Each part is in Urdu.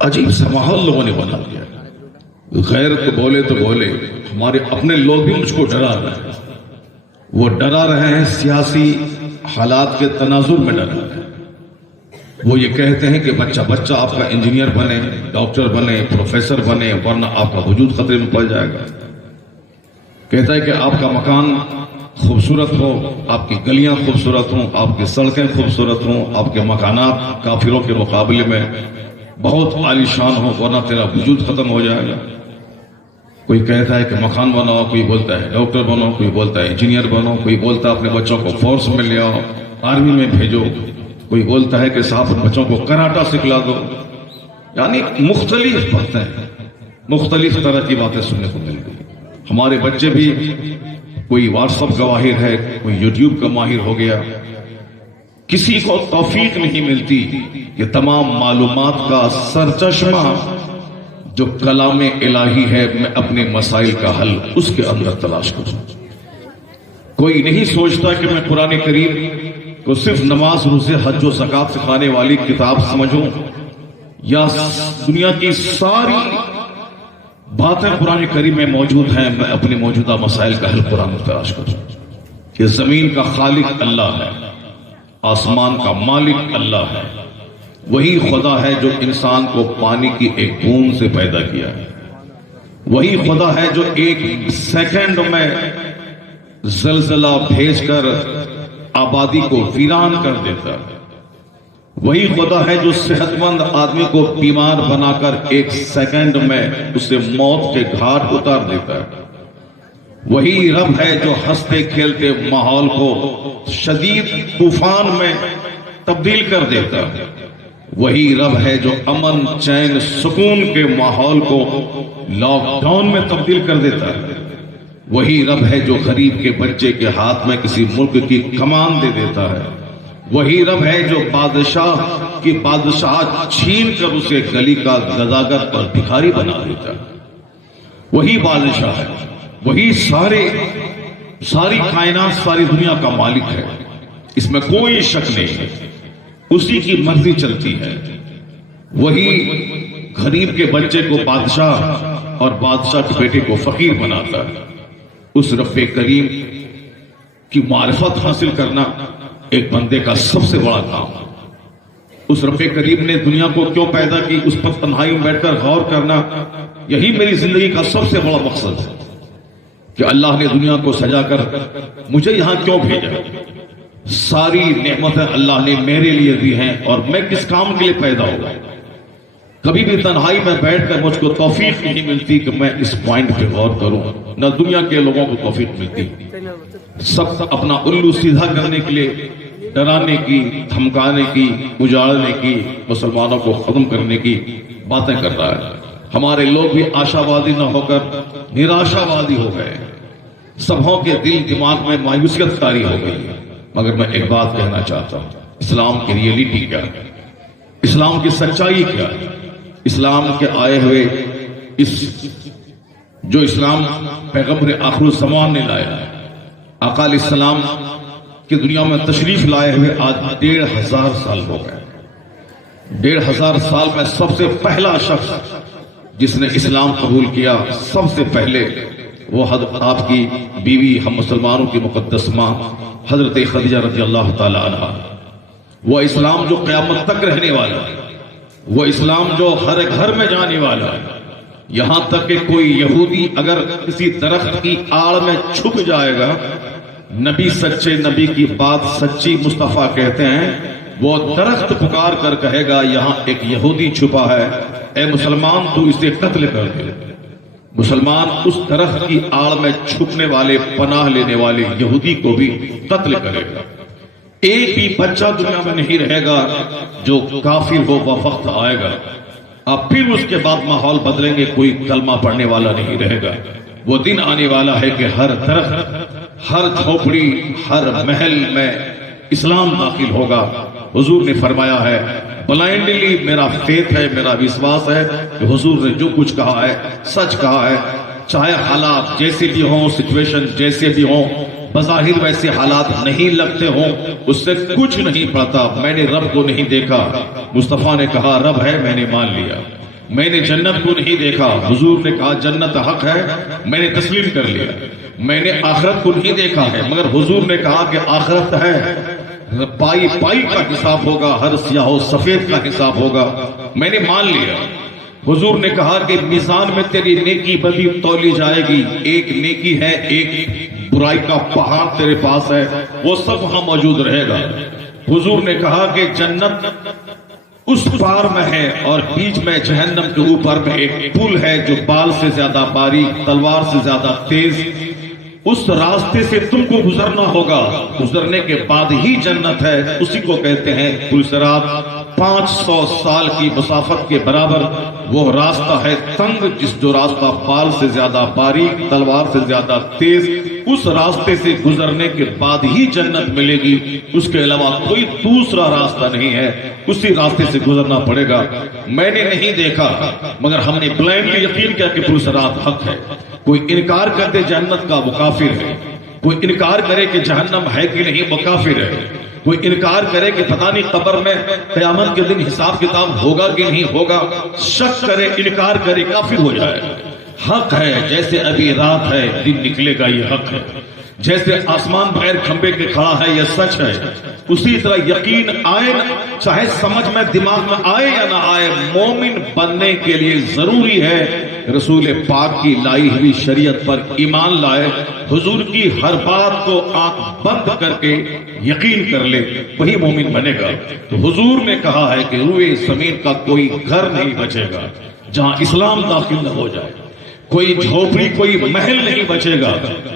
عجیب سا ماحول لوگوں نے بنا دیا. غیر کو بولے تو بولے، ہمارے اپنے لوگ بھی مجھ کو ڈرا رہے ہیں. وہ ڈرا رہے ہیں سیاسی حالات کے تناظر میں ڈرا رہے ہیں. وہ یہ کہتے ہیں کہ بچہ آپ کا انجینئر بنے، ڈاکٹر بنے، پروفیسر بنے، ورنہ آپ کا وجود خطرے میں پڑ جائے گا. کہتا ہے کہ آپ کا مکان خوبصورت ہو، آپ کی گلیاں خوبصورت ہوں، آپ کی سڑکیں خوبصورت ہوں، آپ کے مکانات کافروں کے مقابلے میں بہت عالی شان ہو، ورنہ تیرا وجود ختم ہو جائے گا. کوئی کہتا ہے کہ مکان بناؤ، کوئی بولتا ہے ڈاکٹر بنو، کوئی بولتا ہے انجینئر بنو، کوئی بولتا ہے اپنے بچوں کو فورس میں لے آؤ، آرمی میں بھیجو، کوئی بولتا ہے کہ صاحب بچوں کو کراٹا سکھلا دو. یعنی مختلف باتیں، مختلف طرح کی باتیں سننے کو مل گئی. ہمارے بچے بھی کوئی واٹس ایپ کا ماہر ہے، کوئی یوٹیوب کا ماہر ہو گیا. کسی کو توفیق نہیں ملتی کہ تمام معلومات کا سرچشمہ جو کلام الہی ہے میں اپنے مسائل کا حل اس کے اندر تلاش کروں. کوئی نہیں سوچتا کہ میں قرآن کریم کو صرف نماز، روزے، حج و زکات سکھانے والی کتاب سمجھوں، یا دنیا کی ساری باتیں قرآن کریم میں موجود ہیں، میں اپنے موجودہ مسائل کا حل قرآن میں تلاش کروں. کہ زمین کا خالق اللہ ہے، آسمان کا مالک اللہ ہے. وہی خدا ہے جو انسان کو پانی کی ایک بوند سے پیدا کیا ہے. وہی خدا ہے جو ایک سیکنڈ میں زلزلہ بھیج کر آبادی کو ویران کر دیتا ہے. وہی خدا ہے جو صحت مند آدمی کو بیمار بنا کر ایک سیکنڈ میں اسے موت کے گھاٹ اتار دیتا ہے. وہی رب ہے جو ہنستے کھیلتے ماحول کو شدید طوفان میں تبدیل کر دیتا ہے. وہی رب ہے جو امن، چین، سکون کے ماحول کو لاک ڈاؤن میں تبدیل کر دیتا ہے. وہی رب ہے جو غریب کے بچے کے ہاتھ میں کسی ملک کی کمان دے دیتا ہے. وہی رب ہے جو بادشاہ کی بادشاہ چھین کر اسے گلی کا گداگر پر بھکاری بنا دیتا ہے. وہی بادشاہ ہے، وہی ساری کائنات، ساری دنیا کا مالک ہے. اس میں کوئی شک نہیں ہے، اسی کی مرضی چلتی ہے. وہی غریب کے بچے کو بادشاہ اور بادشاہ کے بیٹے کو فقیر بناتا ہے. اس رب کریم کی معرفت حاصل کرنا ایک بندے کا سب سے بڑا کام ہے. اس رب کریم نے دنیا کو کیوں پیدا کی، اس پر تنہائی میں بیٹھ کر غور کرنا، یہی میری زندگی کا سب سے بڑا مقصد ہے کہ اللہ نے دنیا کو سجا کر مجھے یہاں کیوں بھیجا. ساری نعمتیں اللہ نے میرے لیے دی ہیں، اور میں کس کام کے لیے پیدا ہوا. کبھی بھی تنہائی میں بیٹھ کر مجھ کو توفیق نہیں ملتی کہ میں اس پوائنٹ پہ غور کروں، نہ دنیا کے لوگوں کو توفیق ملتی. سب اپنا الو سیدھا کرنے کے لیے ڈرانے کی، دھمکانے کی، اجاڑنے کی، مسلمانوں کو ختم کرنے کی باتیں کر رہا ہے. ہمارے لوگ بھی آشاوادی نہ ہو کر نراشاوادی ہو گئے. سبوں کے دل دماغ میں مایوسیت طاری ہو گئی. مگر میں ایک بات کہنا چاہتا ہوں، اسلام کی ریئلٹی کیا ہے، اسلام کی سچائی کیا ہے. اسلام کے آئے ہوئے جو اسلام پیغمبر آخر الزمان نے لایا ہے، آقا علیہ السلام کی دنیا میں تشریف لائے ہوئے آج 1500 سال ہو گئے. 1500 سال میں سب سے پہلا شخص جس نے اسلام قبول کیا، سب سے پہلے وہ حضرت آپ کی بیوی، ہم مسلمانوں کی مقدس ماں حضرت خدیجہ رضی اللہ تعالی عنہ. وہ اسلام جو قیامت تک رہنے والا ہے، وہ اسلام جو ہر گھر میں جانے والا ہے. یہاں تک کہ کوئی یہودی اگر کسی درخت کی آڑ میں چھپ جائے گا، نبی سچے نبی کی بات سچی مصطفیٰ کہتے ہیں، وہ درخت پکار کر کہے گا یہاں ایک یہودی چھپا ہے، اے مسلمان تو اسے قتل کر دے. مسلمان اس درخت کی آڑ میں چھپنے والے، پناہ لینے والے یہودی کو بھی قتل کرے گا. ایک بھی بچہ دنیا میں نہیں رہے گا جو کافر ہو. وہ وقت آئے گا، اب پھر اس کے بعد ماحول بدلیں گے، کوئی کلمہ پڑھنے والا نہیں رہے گا. وہ دن آنے والا ہے کہ ہر درخت، ہر جھوپڑی، ہر محل میں اسلام داخل ہوگا. حضور نے فرمایا ہے، بلائنڈلی میرا فیتھ ہے، میرا وشواس ہے کہ حضور نے جو کچھ کہا ہے سچ کہا ہے. چاہے حالات جیسے بھی ہوں، سچویشن جیسے بھی ہوں، بظاہر ویسے حالات نہیں لگتے ہوں، اس سے کچھ نہیں پڑتا. میں نے رب کو نہیں دیکھا، مصطفیٰ نے کہا رب ہے، میں نے مان لیا. میں نے جنت کو نہیں دیکھا، حضور نے کہا جنت حق ہے، میں نے تسلیم کر لیا۔ میں نے آخرت کو نہیں دیکھا ہے، مگر حضور نے کہا کہ آخرت ہے، پائی پائی کا حساب ہوگا، ہر سیاہ و سفید کا حساب ہوگا، میں نے مان لیا۔ حضور نے کہا کہ میزان میں تیری نیکی بدی تولی جائے گی، ایک نیکی ہے، ایک برائی کا پہاڑ تیرے پاس ہے، وہ سب وہاں موجود رہے گا۔ حضور نے کہا کہ جنت اس پار میں ہے اور بیچ میں جہنم کے اوپر میں ایک پل ہے جو بال سے زیادہ باریک، تلوار سے زیادہ تیز، اس راستے سے تم کو گزرنا ہوگا، گزرنے کے بعد ہی جنت ہے، اسی کو کہتے ہیں پل صراط۔ 500 سال کی مسافت کے برابر وہ راستہ ہے تنگ، جو راستہ بال سے زیادہ باریک، تلوار سے زیادہ تیز، اس راستے سے گزرنے کے بعد ہی جنت ملے گی، اس کے علاوہ کوئی دوسرا راستہ نہیں ہے، اسی راستے سے گزرنا پڑے گا۔ میں نے نہیں دیکھا، مگر ہم نے بلائنڈلی یقین کیا کہ پل صراط حق ہے۔ کوئی انکار کر دے جنت کا وہ کافر ہے، کوئی انکار کرے کہ جہنم ہے کہ نہیں وہ کافر ہے، کوئی انکار کرے کہ پتہ نہیں قبر میں قیامت کے دن حساب کتاب ہوگا کہ نہیں ہوگا، شک کرے، انکار کرے، کافر ہو جائے۔ حق ہے، جیسے ابھی رات ہے دن نکلے گا، یہ حق ہے۔ جیسے آسمان بغیر کھمبے کے کھڑا ہے، یہ سچ ہے۔ اسی طرح یقین آئے، چاہے سمجھ میں دماغ میں آئے یا نہ آئے، مومن بننے کے لیے ضروری ہے رسول پاک کی لائی ہوئی شریعت پر ایمان لائے، حضور کی ہر بات کو آنکھ بند کر کے یقین کر لے، وہی مومن بنے گا۔ تو حضور نے کہا ہے کہ روئے زمین کا کوئی گھر نہیں بچے گا جہاں اسلام داخل نہ ہو جائے، کوئی جھوپڑی، کوئی محل نہیں بچے گا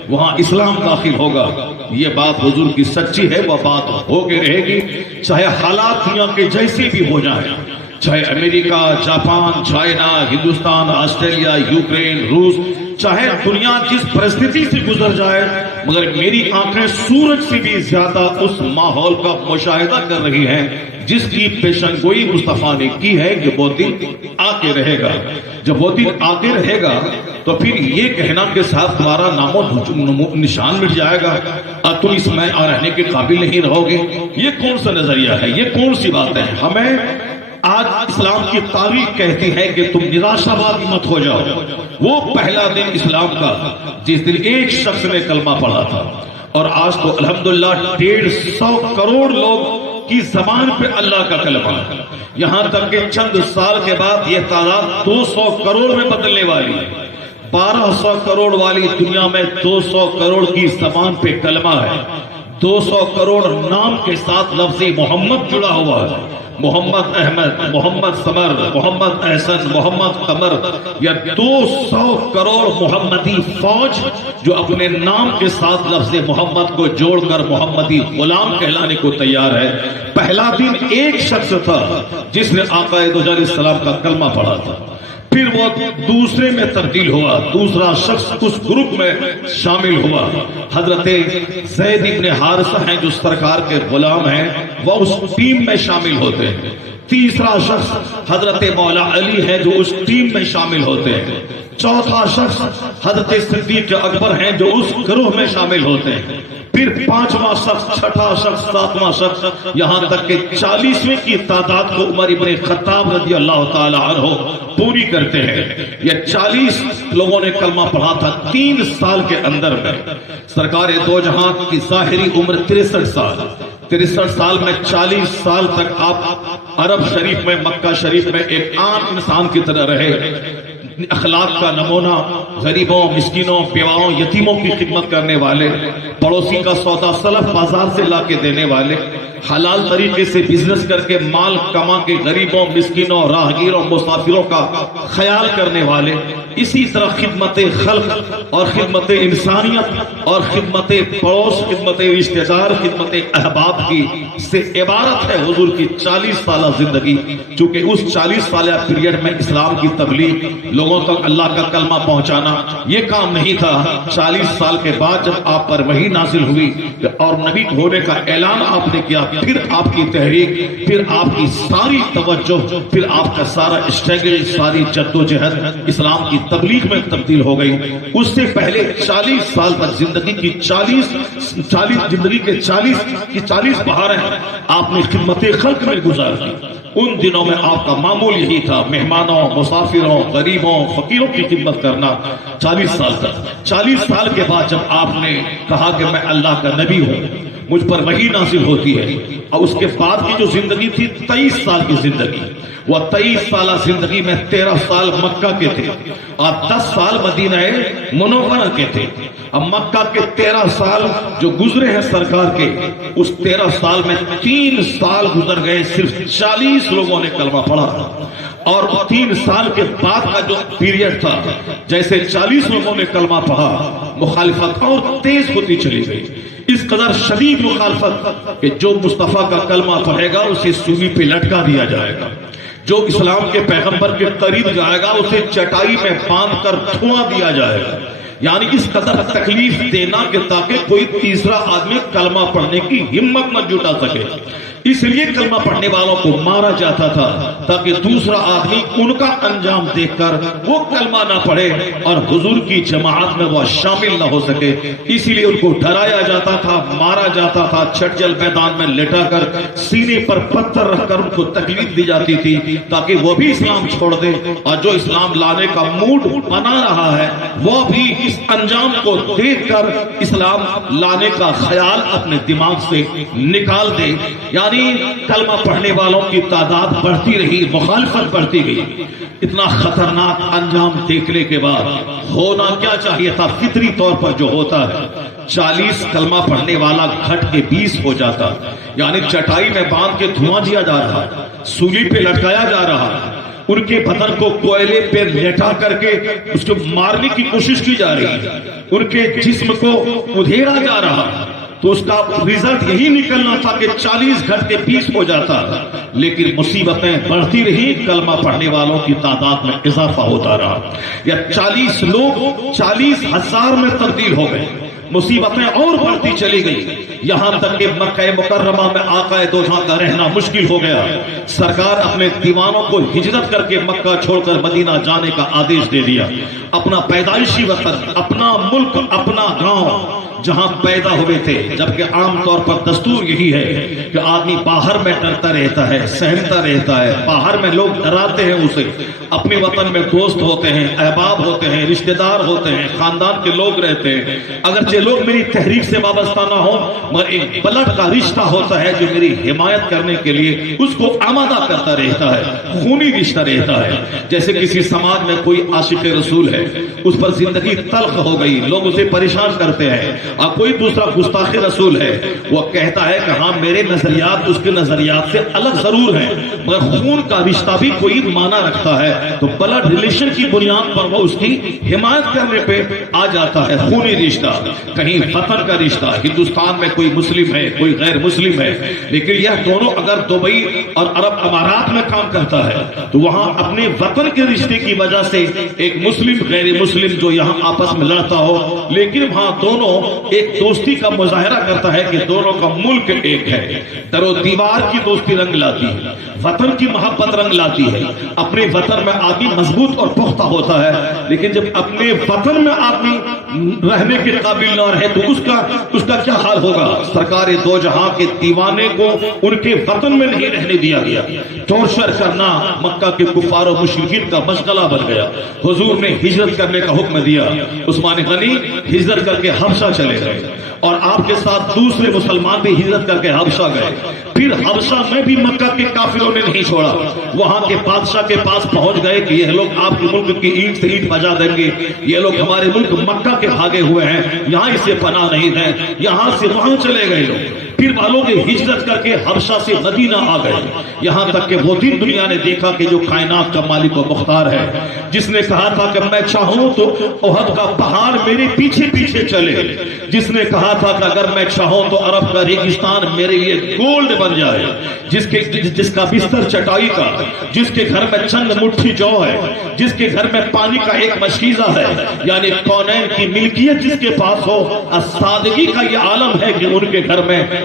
وہاں اسلام داخل ہوگا۔ یہ بات حضور کی سچی ہے، وہ بات ہو کے رہے گی، چاہے حالات دنیا کے جیسے بھی ہو جائیں، چاہے America, Japan, China, Hindustan, Australia, Ukraine, روس، چاہے دنیا جس پرستھتی سے گزر جائے، مگر میری آنکھیں سورج سے بھی زیادہ اس ماحول کا مشاہدہ کر رہی ہیں جس کی پیشن گوئی مصطفیٰ نے کی ہے کہ وہ دن آ کے رہے گا۔ جب وہ دن آ کے رہے گا تو پھر یہ کہنا کے ساتھ تمہارا نام و نشان مٹ جائے گا اور تم اس میں رہنے کے قابل نہیں رہو گے، یہ کون سا نظریہ ہے، یہ کون سی بات ہے؟ ہمیں آج اسلام کی تاریخ کہتی ہے کہ تم نراش آباد مت ہو جاؤ۔ وہ پہلا دن اسلام کا جس دن ایک شخص نے کلمہ پڑھا تھا، اور آج تو الحمدللہ 150 کروڑ لوگ کی زبان پہ اللہ کا کلمہ ہے، یہاں تک کہ چند سال کے بعد یہ تعداد 200 کروڑ میں بدلنے والی ہے۔ 1200 کروڑ والی دنیا میں 200 کروڑ کی زبان پہ کلمہ ہے، 200 کروڑ نام کے ساتھ لفظ محمد جڑا ہوا ہے، محمد احمد، محمد سمر، محمد احسن، محمد قمر، یا 200 کروڑ محمدی فوج جو اپنے نام کے ساتھ لفظ محمد کو جوڑ کر محمدی غلام کہلانے کو تیار ہے۔ پہلا دن ایک شخص تھا جس نے آقا دو جہان علیہ السلام کا کلمہ پڑھا تھا، پھر وہ دوسرے میں تبدیل ہوا، دوسرا شخص اس گروپ میں شامل ہوا، حضرت زید ابن حارثہ ہیں جو سرکار کے غلام ہیں، وہ اس ٹیم میں شامل ہوتے ہیں۔ تیسرا شخص حضرت مولا علی ہے جو اس ٹیم میں شامل ہوتے ہیں۔ چوتھا شخص حضرت صدیق اکبر ہیں جو اس گروہ میں شامل ہوتے ہیں۔ پھر پانچواں شخص، چھٹا شخص، ساتواں شخص، یہاں تک کہ 40ویں کی تعداد کو عمر ابن خطاب رضی اللہ تعالی عنہ پوری کرتے ہیں۔ یہ 40 لوگوں نے کلمہ پڑھا تھا 3 سال کے اندر میں۔ سرکار دو جہاں کی ظاہری عمر 63 سال، 63 سال میں 40 سال تک آپ عرب شریف میں، مکہ شریف میں ایک عام انسان کی طرح رہے، اخلاق کا نمونہ، غریبوں، مسکینوں، بیواؤں، یتیموں کی خدمت کرنے والے، پڑوسی کا سودا سلف بازار سے لا کے دینے والے، حلال طریقے سے بزنس کر کے مال کما کے غریبوں، مسکینوں، راہگیروں، مسافروں کا خیال کرنے والے، اسی طرح خدمت خلق اور خدمت انسانیت اور خدمت پڑوس، خدمت رشتہ دار، خدمت احباب کی سے عبارت ہے حضور کی 40 سالہ زندگی۔ چونکہ اس 40 سالہ پیریڈ میں اسلام کی تبلیغ، لوگوں تک اللہ کا کلمہ پہنچانا یہ کام نہیں تھا۔ 40 سال کے بعد جب آپ پر وحی نازل ہوئی اور نبی ہونے کا اعلان آپ نے کیا، پھر آپ کی تحریک، پھر آپ کی ساری توجہ، پھر آپ کا سارا اسٹرگل، ساری جدوجہد اسلام کی تبلیغ میں تبدیل ہو گئی۔ اس سے پہلے 40 سال تک زندگی کی 40 بہاریں آپ نے خدمت خلق میں گزار دی۔ ان دنوں میں آپ کا معمول یہی تھا، مہمانوں، مسافروں، غریبوں، فقیروں کی خدمت کرنا 40 سال تک۔ 40 سال کے بعد جب آپ نے کہا کہ میں اللہ کا نبی ہوں، مجھ پر وحی نازل ہوتی ہے، اور اس کے بعد کی جو زندگی تھی 23 سال کی زندگی، وہ 23 سالہ زندگی میں 13 سال مکہ کے تھے اور 10 سال مدینہ منورہ کے تھے۔ اب مکہ کے 13 سال جو گزرے ہیں سرکار کے، اس 13 سال میں 3 سال گزر گئے، صرف 40 لوگوں نے کلمہ پڑھا، اور 3 سال کے بعد کا جو پیریڈ تھا، جیسے 40 لوگوں نے کلمہ پڑھا، مخالفت اور تیز ہوتی چلی گئی، اس قدر شدید مخالفت کہ جو مصطفیٰ کا کلمہ پڑھے گا اسے سولی پہ لٹکا دیا جائے گا، جو اسلام کے پیغمبر کے قریب جائے گا اسے چٹائی میں باندھ کر دھواں دیا جائے گا، یعنی اس قدر تکلیف دینا کہ تاکہ کوئی تیسرا آدمی کلمہ پڑھنے کی ہمت نہ جٹا سکے۔ اس لیے کلمہ پڑھنے والوں کو مارا جاتا تھا تاکہ دوسرا آدمی ان کا انجام دیکھ کر وہ کلمہ نہ پڑھے اور حضور کی جماعت میں وہ شامل نہ ہو سکے۔ اسی لیے ان کو ڈرایا جاتا تھا، مارا جاتا تھا، چھٹجل میدان میں لٹا کر سینے پر پتھر رکھ کر ان کو تکلیف دی جاتی تھی تاکہ وہ بھی اسلام چھوڑ دے، اور جو اسلام لانے کا موڈ بنا رہا ہے وہ بھی اس انجام کو دیکھ کر اسلام لانے کا خیال اپنے دماغ سے نکال دے۔ یعنی کلمہ پڑھنے والوں کی تعداد بڑھتی رہی، مخالفت بڑھتی گئی۔ اتنا خطرناک انجام دیکھنے کے بعد ہونا کیا چاہیے تھا؟ فطری طور پر جو ہوتا ہے، 40 کلمہ پڑھنے والا گھٹ کے 20 ہو جاتا، یعنی چٹائی میں باندھ کے دھواں دیا جا رہا، سولی پہ لٹکایا جا رہا، ان کے بدن کو کوئلے پہ لٹا کر کے اس کو مارنے کی کوشش کی جا رہی، ان کے جسم کو ادھیڑا جا رہا، تو اس کا ریزلٹ یہی نکلنا تھا کہ 40 گھٹ کے 20 ہو جاتا، لیکن مصیبتیں بڑھتی رہی، کلمہ پڑھنے والوں کی تعداد میں اضافہ ہوتا رہا، یا 40 لوگ 40,000 میں تبدیل ہو گئے، مصیبتیں اور بڑھتی چلی گئی، یہاں تک کہ مکہ مکرمہ میں آقا دو جہاں کا رہنا مشکل ہو گیا۔ سرکار اپنے دیوانوں کو ہجرت کر کے مکہ چھوڑ کر مدینہ جانے کا آدیش دے دیا، اپنا پیدائشی وطن، اپنا ملک، اپنا گاؤں جہاں پیدا ہوئے تھے، جبکہ عام طور پر دستور یہی ہے کہ آدمی باہر میں ڈرتا رہتا ہے، سہمتا رہتا ہے، باہر میں لوگ ڈراتے ہیں اسے، اپنے وطن میں دوست ہوتے ہیں، احباب ہوتے ہیں، رشتہ دار ہوتے ہیں، خاندان کے لوگ رہتے ہیں، اگرچہ لوگ میری تحریک سے وابستہ نہ ہو مگر ایک بلڈ کا رشتہ ہوتا ہے جو میری حمایت کرنے کے لیے اس کو آمادہ کرتا رہتا ہے، خونی رشتہ رہتا ہے۔ جیسے کسی سماج میں کوئی عاشق رسول ہے، اس پر زندگی تلخ ہو گئی، لوگ اسے پریشان کرتے ہیں، اور کوئی دوسرا گستاخ رسول ہے، وہ کہتا ہے کہ ہاں میرے نظریات اس کے نظریات سے الگ ضرور ہیں مگر خون کا رشتہ بھی کوئی معنی رکھتا ہے، تو بلڈ ریلیشن کی بنیاد پر وہ اس کی حمایت کرنے پہ آ جاتا ہے، خونی رشتہ، کہیں وطن کا رشتہ۔ ہندوستان میں کوئی مسلم ہے، کوئی غیر مسلم ہے، لیکن یہ دونوں اگر دبئی اور عرب امارات میں کام کرتا ہے تو وہاں اپنے وطن کے رشتے کی وجہ سے ایک مسلم غیر مسلم جو یہاں آپس میں لڑتا ہو، لیکن وہاں دونوں ایک دوستی کا مظاہرہ کرتا ہے کہ دونوں کا ملک ایک ہے۔ در و دیوار کی دوستی رنگ لاتی ہے، وطن کی محبت رنگ لاتی ہے، اپنے وطن میں آدمی مضبوط اور پختہ ہوتا ہے، لیکن جب اپنے وطن میں آدمی رہنے کے قابل نہ رہے تو اس کا کیا حال ہوگا؟ سرکار دو جہاں کے دیوانے کو ان کے وطن میں نہیں رہنے دیا گیا، ٹورچر کرنا مکہ کے کفار و مشرکین کا مشغلہ بن گیا۔ حضور نے ہجرت کرنے کا حکم دیا، عثمان غنی ہجرت کر کے حبشہ چلے گئے، اور آپ کے ساتھ دوسرے مسلمان بھی ہجرت کر کے حبشہ گئے۔ پھر حبشہ میں بھی مکہ کے کافروں نے نہیں چھوڑا، وہاں کے بادشاہ کے پاس پہنچ گئے کہ یہ لوگ آپ کے ملک کی اینٹ سے اینٹ بجا دیں گے، یہ لوگ ہمارے ملک مکہ کے بھاگے ہوئے ہیں، یہاں اسے پناہ نہیں ہے، یہاں سے وہاں چلے گئے لوگ۔ پھر والوں نے ہجرت کر کے حبشہ سے مدینہ آ گئے، یہاں تک کہ وہ دن دنیا نے دیکھا کہ جو کائنات کا مالک و مختار ہے، جس نے کہا تھا کہ میں چاہوں تو احد کا پہاڑ میرے پیچھے پیچھے چلے، جس نے کہا تھا کہ اگر میں چاہوں تو عرب کا ریگستان میرے لیے گولڈ بن جائے، جس کا بستر چٹائی کا، جس کے گھر میں چند مٹھی جو ہے، جس کے گھر میں پانی کا ایک مشکیزہ ہے، یعنی کونین کی ملکیت جس کے پاس ہو، سادگی کا یہ عالم ہے کہ ان کے گھر میں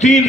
3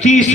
30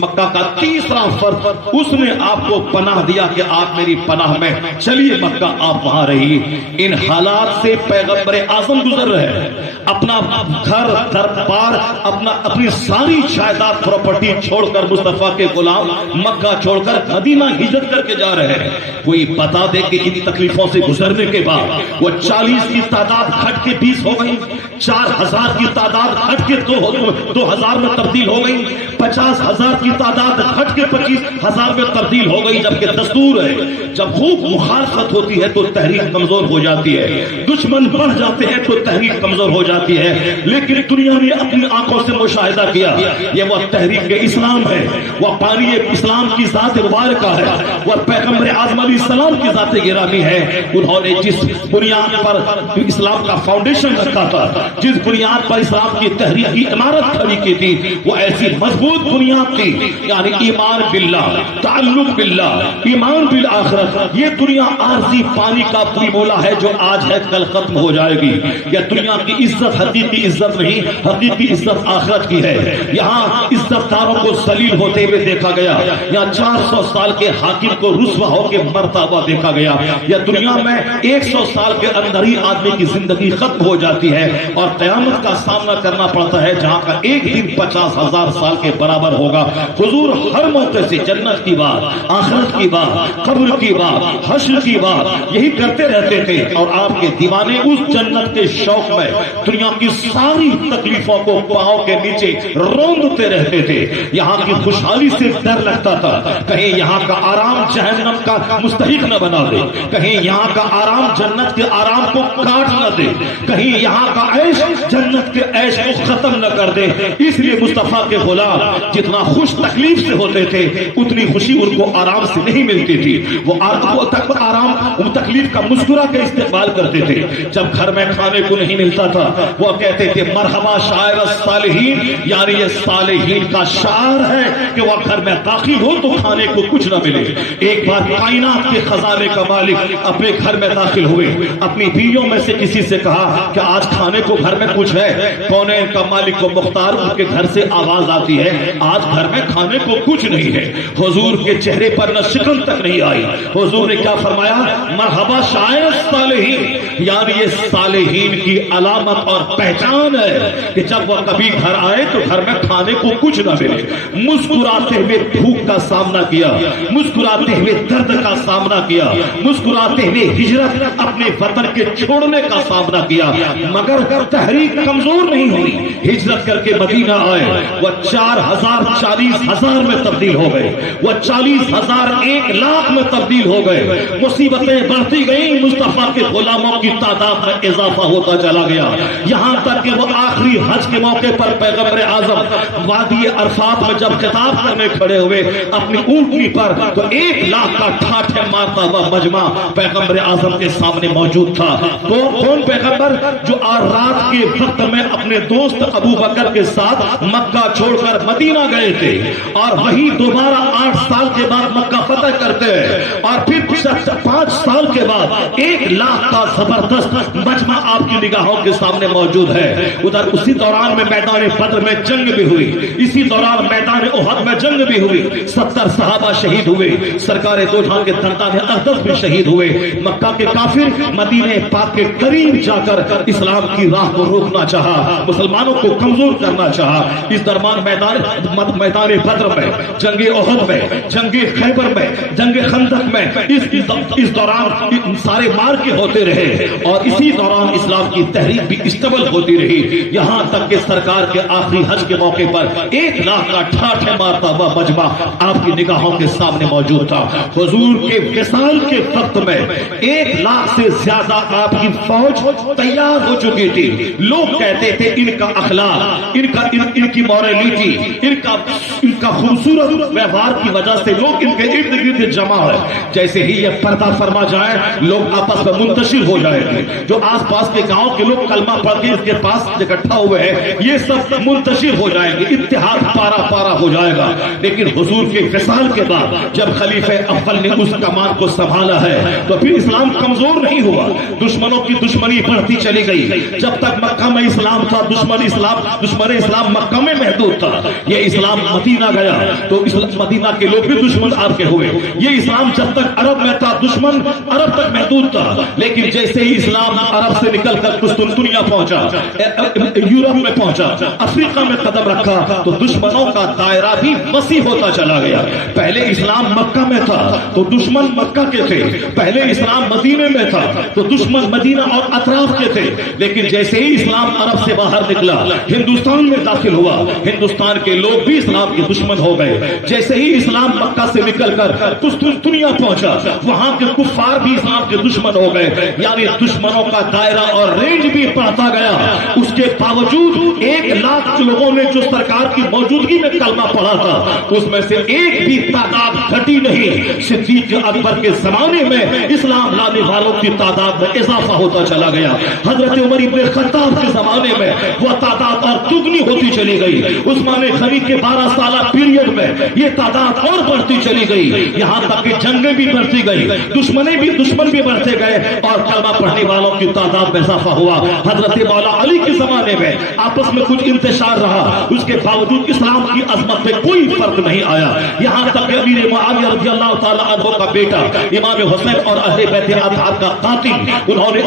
مکہ کا تیسرا فرد اس نے آپ کو پناہ دیا کہ آپ میری پناہ میں چلیے مکہ، آپ وہاں رہیے۔ ان حالات سے پیغمبر اعظم گزر رہے ہیں، اپنا گھر دربار، اپنی ساری جائیداد پراپرٹی چھوڑ کر، مصطفیٰ کے غلام مکہ چھوڑ کر مدینہ ہجرت کر کے جا رہے ہیں۔ کوئی بتا دے کہ ان تکلیفوں سے گزرنے کے بعد وہ 40 کی تعداد گھٹ کے 20 ہو گئی، 4000 کی تعداد گھٹ کے 2000 میں تبدیل ہو گئی، 50,000 کی تعداد گھٹ کے 25,000 میں تبدیل ہو گئی۔ جبکہ دستور ہے جب خوب مخالفت ہوتی ہے تو تحریک کمزور ہو جاتی ہے، دشمن بڑھ جاتے ہیں تو تحریک کمزور ہو جاتی ہے۔ لیکن دنیا نے اپنی آنکھوں سے مشاہدہ کیا، یہ وہ تحریک اسلام ہے، وہ پانی اسلام کی ذات مبارکہ ہے، وہ پیغمبر اعظم علیہ السلام کی ذات گرامی ہے۔ انہوں نے جس بنیاد پر اسلام کا فاؤنڈیشن رکھا تھا، جس بنیاد پر اسلام کی تحریک کی عمارت کھڑی کی تھی، وہ ایسی مضبوط بنیاد تھی، یعنی ایمان باللہ، تعلق باللہ، ایمان بالآخرت۔ یہ دنیا عارضی پانی کا پی مولا ہے جو آج ہے کل ختم ہو جائے گی۔ یہ دنیا کی عزت حقیقی عزت نہیں، حقیقی عزت آخرت کی ہے۔ یہاں عزت داروں کو ذلیل ہوتے ہوئے دیکھا گیا، یہاں 400 سال کے حاکم کو رسوا ہو کے مرتا ہوا دیکھا گیا۔ یہ دنیا میں 100 سال کے اندر ہی آدمی کی زندگی ختم ہو جاتی ہے اور قیامت کا سامنا کرنا پڑتا ہے جہاں کا ایک دن 50,000 سال کے برابر ہوگا۔ حضور ہر موقع سے جنت کی بات، آخرت کی بات، قبر کی بات، حشر کی بات یہی کرتے رہتے تھے، اور آپ کے دیوانے اس جنت کے شوق میں دنیا کی ساری تکلیفوں کو پاؤں کے نیچے روندتے رہتے تھے۔ یہاں کی خوشحالی سے ڈر لگتا تھا کہیں یہاں کا آرام جہنم کا مستحق نہ بنا دے، کہیں یہاں کا آرام جنت کے آرام کو کاٹ نہ دے، کہیں یہاں کا عیش جنت کے عیش کو ختم نہ کر دے۔ اس لیے مصطفیٰ کے غلام جتنا خوش تکلیف سے ہوتے تھے اتنی خوشی ان کو آرام سے نہیں ملتی تھی۔ وہ آرام تکلیف کا مسکرا کے استقبال کرتے تھے۔ جب گھر میں کھانے کو نہیں ملتا تھا وہ کہتے تھے مرحبا شاعر الصالحین، یعنی یہ صالحین کا شعر ہے کہ وہ گھر میں داخل ہو تو کھانے کو کچھ نہ ملے۔ ایک بار کائنات کے خزانے کا مالک اپنے گھر میں داخل ہوئے، اپنی بیویوں میں سے کسی سے کہا کہ آج کھانے کو گھر میں کچھ ہے؟ کونین کا مالک کو مختار ان کے گھر سے آواز آتی ہے آج گھر میں کھانے کو کچھ نہیں ہے۔ حضور کے چہرے پر نہ شکن تک نہیں آئی۔ حضور نے کیا فرمایا؟ مرحبا شاعر الصالحین، یعنی یہ صالحین کی علامت اور پہچان ہے کہ جب وہ کبھی گھر آئے تو گھر میں کھانے کو کچھ نہ ملے۔ مسکراتے ہوئے بھوک کا سامنا کیا، مسکراتے ہوئے درد کا سامنا کیا، مسکراتے ہوئے ہجرت اپنے وطن کے چھوڑنے کا سامنا کیا، مگر تحریک کمزور نہیں ہوئی۔ ہجرت کر کے مدینہ آئے، وہ 4,000 40,000 میں تبدیل ہو گئے، وہ 40,000 1,00,000 میں تبدیل ہو گئے۔ مصیبتیں بڑھتی گئیں، مصطفیٰ کے غلاموں کی تعداد میں اضافہ ہوتا چلا گیا، یہاں تک کہ وہ آخری حج کے موقع پر پیغمبر اعظم وادی عرفات میں جب خطاب کرنے کھڑے ہوئے اپنی اونٹنی پر تو 1,00,000 کا ٹھاٹھے مارتا ہوا مجمع پیغمبر اعظم کے سامنے موجود تھا۔ تو کون پیغمبر؟ جو رات کے وقت میں اپنے دوست ابو بکر کے ساتھ مکہ چھوڑ کر مدینہ گئے تھے اور وہی دوبارہ 8 سال کے بعد مکہ فتح کرتے ہیں، اور پھر 5 سال کے بعد 1,00,000 کا زبردست مجمع آپ کی نگاہوں کے سامنے موجود ہے۔ ادھر اسی دوران میں میدان بدر میں جنگ بھی ہوئی، اسی دوران میدان احد میں جنگ بھی ہوئی، 70 صحابہ شہید ہوئے، سرکار دو جہاں کے دندان اقدس بھی شہید ہوئے۔ مکہ کے کافر مدینہ پاک کے قریب جا کر اسلام کی راہ کو روکنا چاہا، مسلمانوں کو کمزور کرنا چاہا۔ اس درمیان میدان بدر میں، جنگ احد میں، جنگ خیبر میں، جنگ خندق میں اس دوران سارے مار کے ہوتے رہے، اور اسی دوران اسلام کی تحریک بھی اسٹیبل ہوتی رہی، یہاں تک کہ سرکار کے آخری حج کے موقع پر 1,00,000 کا ٹھاٹھے مارتا ہوا مجمع آپ کی نگاہوں کے سامنے موجود تھا۔ حضور کے وصال کے وقت میں 1,00,000 سے زیادہ آپ کی فوج تیار ہو چکی تھی۔ لوگ کہتے تھے ان کا اخلاق، ان کی موریلٹی، ان کا خوبصورت ویوہار کی وجہ سے لوگ ان کے ارد گرد جمع ہے، جیسے ہی یہ پردہ فرما جائے لوگ آپس میں منتشر ہو جائیں گے، جو آس پاس کے گاؤں کے لوگ کلمہ پڑھ کے اس کے پاس اکٹھا ہوئے ہیں یہ سب منتشر ہو جائیں گے، اتحاد پارا پارا ہو جائے گا۔ لیکن حضور کے وصال کے بعد جب خلیفہ اول نے اس کمان کو سنبھالا ہے تو پھر اسلام کمزور نہیں ہوا، دشمنوں کی دشمنی بڑھتی چلی گئی۔ جب تک مکہ میں اسلام تھا دشمن اسلام مکہ میں محدود تھا، یہ اسلام مدینہ گیا تو مدینہ کے لوگ بھی دشمن آپ کے ہوئے۔ یہ اسلام جب تک عرب میں تھا دشمن عرب تک محدود تھا، لیکن جیسے ہی اسلام عرب سے نکل کر قسطنطنیہ پہنچا، یورپ میں پہنچا، افریقہ میں قدم رکھا تو دشمنوں کا دائرہ بھی وسیع ہوتا چلا گیا۔ پہلے اسلام مکہ میں تھا تو دشمن مکہ کے تھے، پہلے اسلام مدینے میں تھا تو دشمن مدینہ اور اطراف کے تھے، لیکن جیسے ہی اسلام عرب سے باہر نکلا ہندوستان میں داخل ہوا، ہندوستان کے لوگ بھی اسلام کے دشمن ہو گئے۔ جیسے ہی اسلام مکہ سے نکل کر قسطنطنیہ پہنچا وہاں کے کفار بھی اسلام کے دشمن ہو گئے، یعنی دشمنوں کا دائرہ اور رینج بھی بڑھتا گیا۔ اس کے باوجود 1,00,000 لوگوں نے جو سرکار کی موجودگی میں کلمہ پڑھا تھا اس میں سے ایک بھی تعداد گھٹی نہیں۔ صدیق اکبر کے زمانے میں اسلام لانے والوں کی تعداد میں اضافہ ہوتا چلا گیا۔ حضرت عمر ابن خطاب کے زمانے میں وہ تعداد اور دگنی ہوتی چلی گئی۔ عثمان غنی کے 12 سالہ پیریڈ میں یہ تعداد اور بڑھتی چلی گئی، یہاں تک کہ جنگیں بھی بڑھتی گئی، دشمن بھی بڑھتے گئے اور کلمہ پڑھنے والوں کی تعداد میں اضافہ ہوا۔ حضرت مولا علی کے زمانے میں آپس میں کچھ انتشار رہا، اس کے باوجود اسلام کی عظمت میں کوئی فرق نہیں آیا، یہاں تک کہ امیر معاویہ رضی اللہ تعالی عنہ کا بیٹا امام حسین اور اہل بیت اطہار کا قاتل، انہوں نے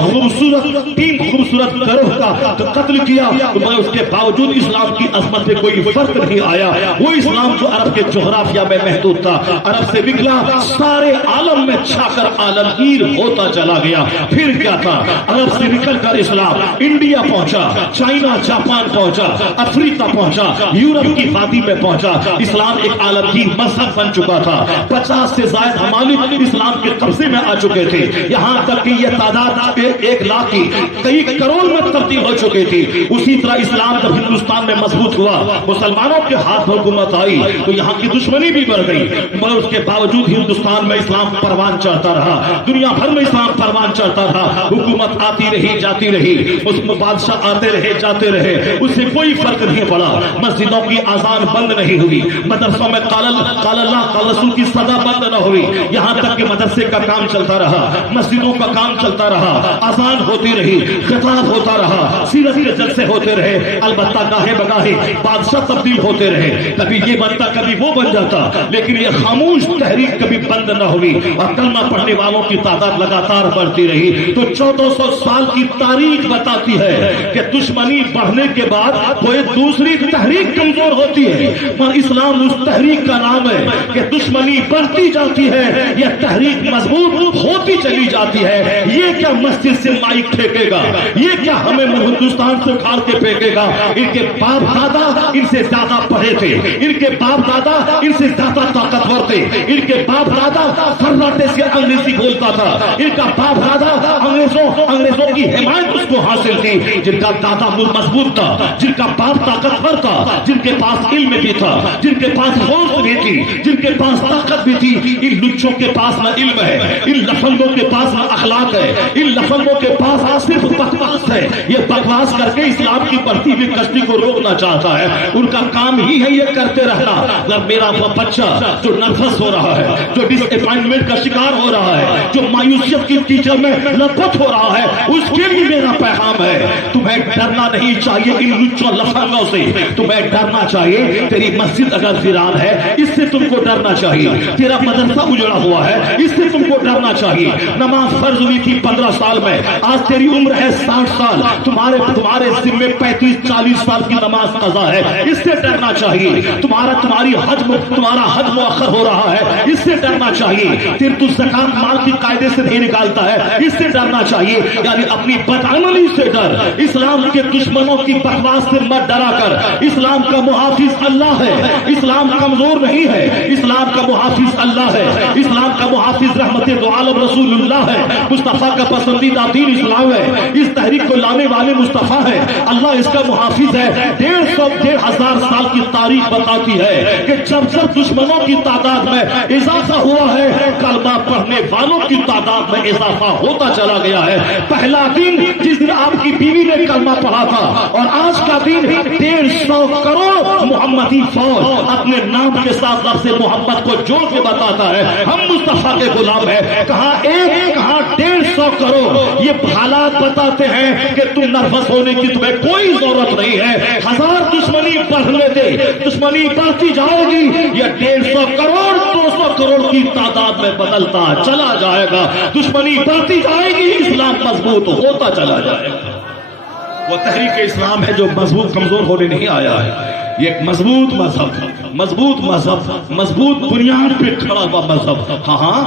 تین خوبصورت گروہ کا قتل کیا، اس کے باوجود اسلام کی عظمت میں کوئی فرق نہیں آیا۔ وہ اسلام جو عرب کے جغرافیہ میں محدود تھا عرب سے نکلا سارے عالم میں چھا کر عالمگیر ہوتا چلا گیا۔ پھر کیا تھا، عرب سے نکل کر اسلام انڈیا پہنچا، چائنا جاپان پہنچا، افریقہ پہنچا، یورپ کی وادی میں پہنچا۔ اسلام ایک عالمگیر مذہب بن چکا تھا، 50 سے زائد ممالک اسلام کے قبضے میں آ چکے تھے، یہاں تک کہ یہ تعداد 1,00,000 کی کئی کروڑ میں تبدیل ہو چکی تھی۔ اسی طرح اسلام جب ہندوستان میں مضبوط ہوا، مسلمانوں کے ہاتھ حکومت آئی تو یہاں کی دشمنی بھی بڑھ گئی، مگر اس کے باوجود ہندوستان میں اسلام پروان چڑھتا رہا، دنیا بھر میں اسلام پروان چڑھتا رہا، حکومت آتی رہی جاتی رہی، اس میں بادشاہ آتے رہے جاتے رہے، اس سے کوئی فرق نہیں پڑا۔ مسجدوں کی اذان بند نہیں ہوئی، مدرسوں میں قال اللہ قال رسول کی صدا بند نہ ہوئی، یہاں تک کہ مدرسے کا کام چلتا رہا، مسجدوں کا کام چلتا رہا، اذان ہوتی رہی، خطاب ہوتا رہا، سیرت کے جلسے ہوتے رہے۔ البتہ گاہے بگاہے بادشاہ تبدیل ہوتے رہے، کبھی یہ بنتا کبھی وہ بن جاتا، لیکن یہ خاموش تحریک کبھی بند نہ ہوئی اور کلمہ پڑھنے والوں کی تعداد لگاتار بڑھتی رہی۔ تو 1400 سال کی تاریخ بتاتی ہے کہ دشمنی بڑھنے کے بعد کوئی دوسری تحریک کمزور ہوتی ہے، اور اسلام اس تحریک کا نام ہے کہ دشمنی بڑھتی جاتی ہے، یہ تحریک مضبوط ہوتی چلی جاتی ہے۔ یہ کیا مسجد سے مائک پھینکے گا، یہ کیا ہمیں ہندوستان سے اکھاڑ کے پھینکے گا؟ ان کے باپ دادا ان سے زیادہ پڑھے تھے، ان کے باپ دادا ان سے زیادہ طاقتور تھے، ان کے باپ دادا فرناٹے سے انگریزی بولتا تھا، ان کا باپ دادا انگریزوں کی حمایت اس کو حاصل تھی۔ جن کا دادا مضبوط تھا، جن کا باپ طاقتور تھا، جن کے پاس علم بھی تھا، جن کے پاس ہوش بھی تھی، جن کے پاس طاقت بھی تھی، ان لچوں کے پاس نہ علم ہے، ان لفنگوں کے پاس نہ اخلاق ہے، ان لفنگوں کے پاس صرف بکواس ہے۔ یہ بکواس کر کے اسلام کی بڑھتی ہوئی کشتی کو روکنا چاہتا ہے، ان کا کام ہی ہے یہ کرتے رہنا۔ اگر میرا وہ بچہ جو نرفس ہو رہا ہے، جو ڈس اپوائنٹمنٹ کا شکار ہو رہا ہے، جو مایوسیت کی کیچڑ میں لپٹ ہو رہا ہے، اس کے لیے میرا پیغام ہے تمہیں ڈرنا نہیں چاہیے ان لچوں لفنگوں سے، تمہیں ڈرنا چاہیے تیری مسجد اگر ویران ہے اس سے تم کو ڈرنا چاہیے، تیرا مدرسہ اجڑا ہوا ہے اس سے تم کو ڈرنا چاہیے۔ نماز فرض ہوئی تھی 15 سال میں، آج تیری عمر ہے 60 سال، تمہارے ذمے 35-40 سال کی نماز قضا ہے، اس سے ڈرنا چاہیے۔ تمہارا حج مؤخر ہو رہا ہے، اس سے ڈرنا چاہیے۔ پھر تو زکات مال کی قاعدے سے نہیں نکالتا ہے، اس سے ڈرنا چاہیے۔ یعنی اپنی بدعملی سے ڈر، اسلام کے دشمنوں کی بکواس سے مت ڈرا کر۔ اسلام کا محافظ اللہ ہے، اسلام کمزور نہیں ہے، اسلام کا محافظ اللہ ہے، اسلام کا محافظ رحمت رحمت دو عالم رسول اللہ ہے، مصطفیٰ کا پسندیدہ دین اسلام ہے، اس تحریک کو لانے والے مصطفیٰ ہے، اللہ اس کا محافظ ہے۔ 1,500 سال کی تاریخ بتاتی ہے کہ جب جب دشمنوں کی تعداد میں اضافہ ہوا ہے، کلمہ پڑھنے والوں کی تعداد میں اضافہ ہوتا چلا گیا ہے۔ پہلا دن جس دن آپ کی بیوی نے کلمہ پڑھا تھا، اور آج کا دن 150 کروڑ محمدی فوج اپنے نام کے ساتھ لفظ محمد کو جوڑ کے بتاتا ہے ہم مصطفیٰ کے غلام ہیں۔ کہاں 1 کہاں 150 کروڑ، یہ حالات بتاتے ہیں کہ تم نروس ہونے کی تمہیں کوئی ضرورت نہیں ہے۔ 1000 دشمنی بڑھنے دے، دشمنی بڑھتی جائے گی، یہ 150 کروڑ 200 کروڑ کی تعداد میں بدلتا چلا جائے گا، دشمنی بڑھتی جائے گی، اسلام مضبوط ہوتا چلا جائے گا۔ وہ تحریک اسلام ہے جو مضبوط کمزور ہونے نہیں آیا ہے، یہ ایک مضبوط مذہب، مضبوط بنیاد پہ کھڑا ہوا مذہب۔ ہاں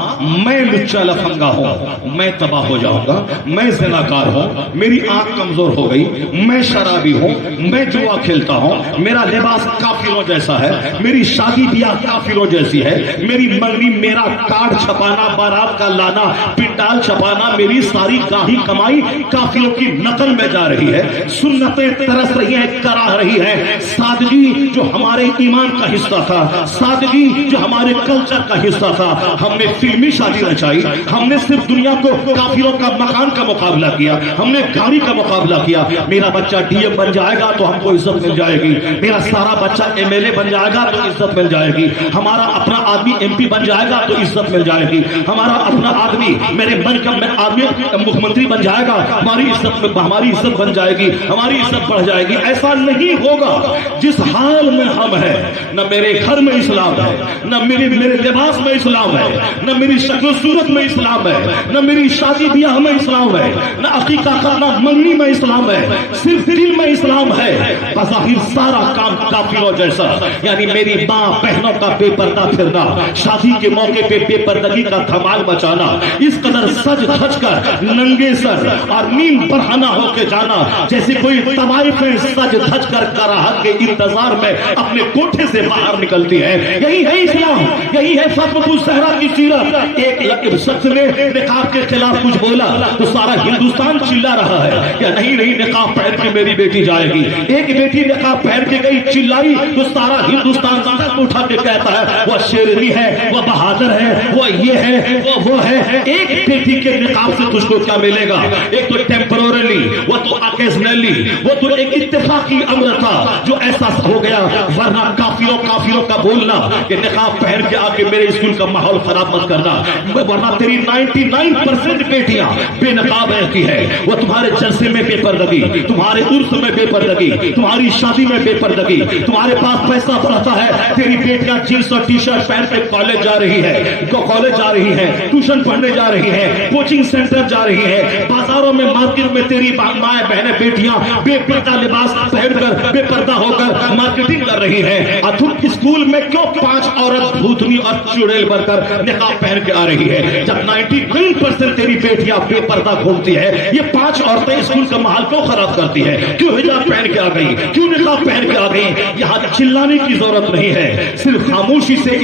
میں لچا لفنگا ہوں، میں تباہ ہو جاؤں گا، میں زناکار ہوں، میری آنکھ کمزور ہو گئی، میں شرابی ہوں، میں جوا کھیلتا ہوں، میرا لباس کافروں جیسا ہے، میری شادی بیاہ کافروں جیسی ہے، میری منگنی، میرا کارڈ چھپانا، بارات کا لانا، پنڈال چھپانا، میری ساری گاہی کمائی کافروں کی نقل میں جا رہی ہے، سنتیں ترس رہی ہیں، کراہ رہی ہے۔ سادگی جو ہمارے ایمان کا حصہ تھا، سادگی جو ہمارے کلچر کا حصہ تھا، ہم نے فلمی شادی رچائی، ہم نے صرف دنیا کو کافروں کا مکان کا مقابلہ کیا، ہم نے گاڑی کا مقابلہ کیا۔ میرا بچہ ڈی ایم بن جائے گا تو ہم کو عزت مل جائے گی، میرا سارا بچہ ایم ایل اے بن جائے گا تو عزت مل جائے گی، ہمارا اپنا آدمی ایم پی بن جائے گا تو عزت مل جائے گی، ہمارا اپنا آدمی میرے من کا آدمی مکھ منتری بن جائے گا، ہماری عزت بن جائے گی، ہماری عزت بڑھ جائے گی۔ ایسا نہیں ہوگا۔ جس حال میں ہم ہیں، نہ میرے گھر میں اسلام ہے، نہ میرے لباس میں اسلام ہے، نہ میری شکل و صورت میں اسلام ہے، نہ میری شادی بیاہ میں اسلام ہے، نہ عقیقہ کرنا منگنی میں اسلام ہے، صرف دل میں اسلام ہے۔ بظاہر سارا کام کافروں جیسا، یعنی میری ماں بہنوں کا بے پردہ پھرنا، شادی کے موقع پہ بے پردگی کا دھمال مچانا، اس قدر سج دھج کر ننگے سر اور نیم برہنہ ہو کے جانا جیسے کوئی طوائفیں سج دھج کر کراہت کے انتظار میں اپنے کوٹھے سے باہر نکلتی ہے۔ یہی ہے اسلام، یہی ہے فاطمہ الزہرا کی سیرت۔ ایک شخص نے نقاب کے خلاف کچھ بولا تو سارا ہندوستان چلا رہا ہے کہ نہیں نقاب پہن کے میری بیٹی جائے گی۔ ایک بیٹی نقاب پہن کے گئی، چلائی تو سارا ہندوستان سر اٹھا کے کہتا ہے وہ شیرنی ہے، وہ بہادر ہے، وہ یہ ہے، وہ ہے۔ ایک بیٹی کے نقاب سے تجھ کو کیا ملے گا؟ ایک تو ٹیمپرورلی، وہ تو اکیزنلی، وہ تو ایک اتفاقی امر تھا جو ایسا ہو گیا، ورنہ کافروں کا بولنا کہ نقاب پہن کے آ کے میرے اسکول کا ماحول خراب مت کرنا، ورنہ تیری 99% بیٹیاں بے نقاب رہتی ہے، وہ تمہارے جلسے میں بے پردگی، تمہارے عرس میں بے پردگی، تمہاری شادی میں بے پردگی، تمہارے پاس پیسہ پڑتا ہے، تیری بیٹیاں جینس اور ٹی شرٹ پہن کے کالج جا رہی ہے، ٹیوشن پڑھنے جا رہی ہے، کوچنگ سینٹر جا رہی ہے، بازاروں میں مارکیٹ میں تیری مائیں بہنیں بیٹیاں بے پردہ لباس پہن کر بے پردہ ہو کر مارکیٹنگ کر رہی ہے۔ اور تم اسکول میں کیوں 5 عورت بھوتنی اور چڑیل بن کر نقاب پہن کے آ رہی ہے؟ جب 99% تیری بیٹیاں بے پردہ گھومتی ہے، یہ 5 عورتیں اسکول کا ماحول کیوں خراب کرتی ہے؟ کیوں حجاب پہن کے آ گئی؟ کیوں نقاب پہن کے آ گئی؟ یہاں چلانے کی ضرورت نہیں ہے، صرف خاموشی سے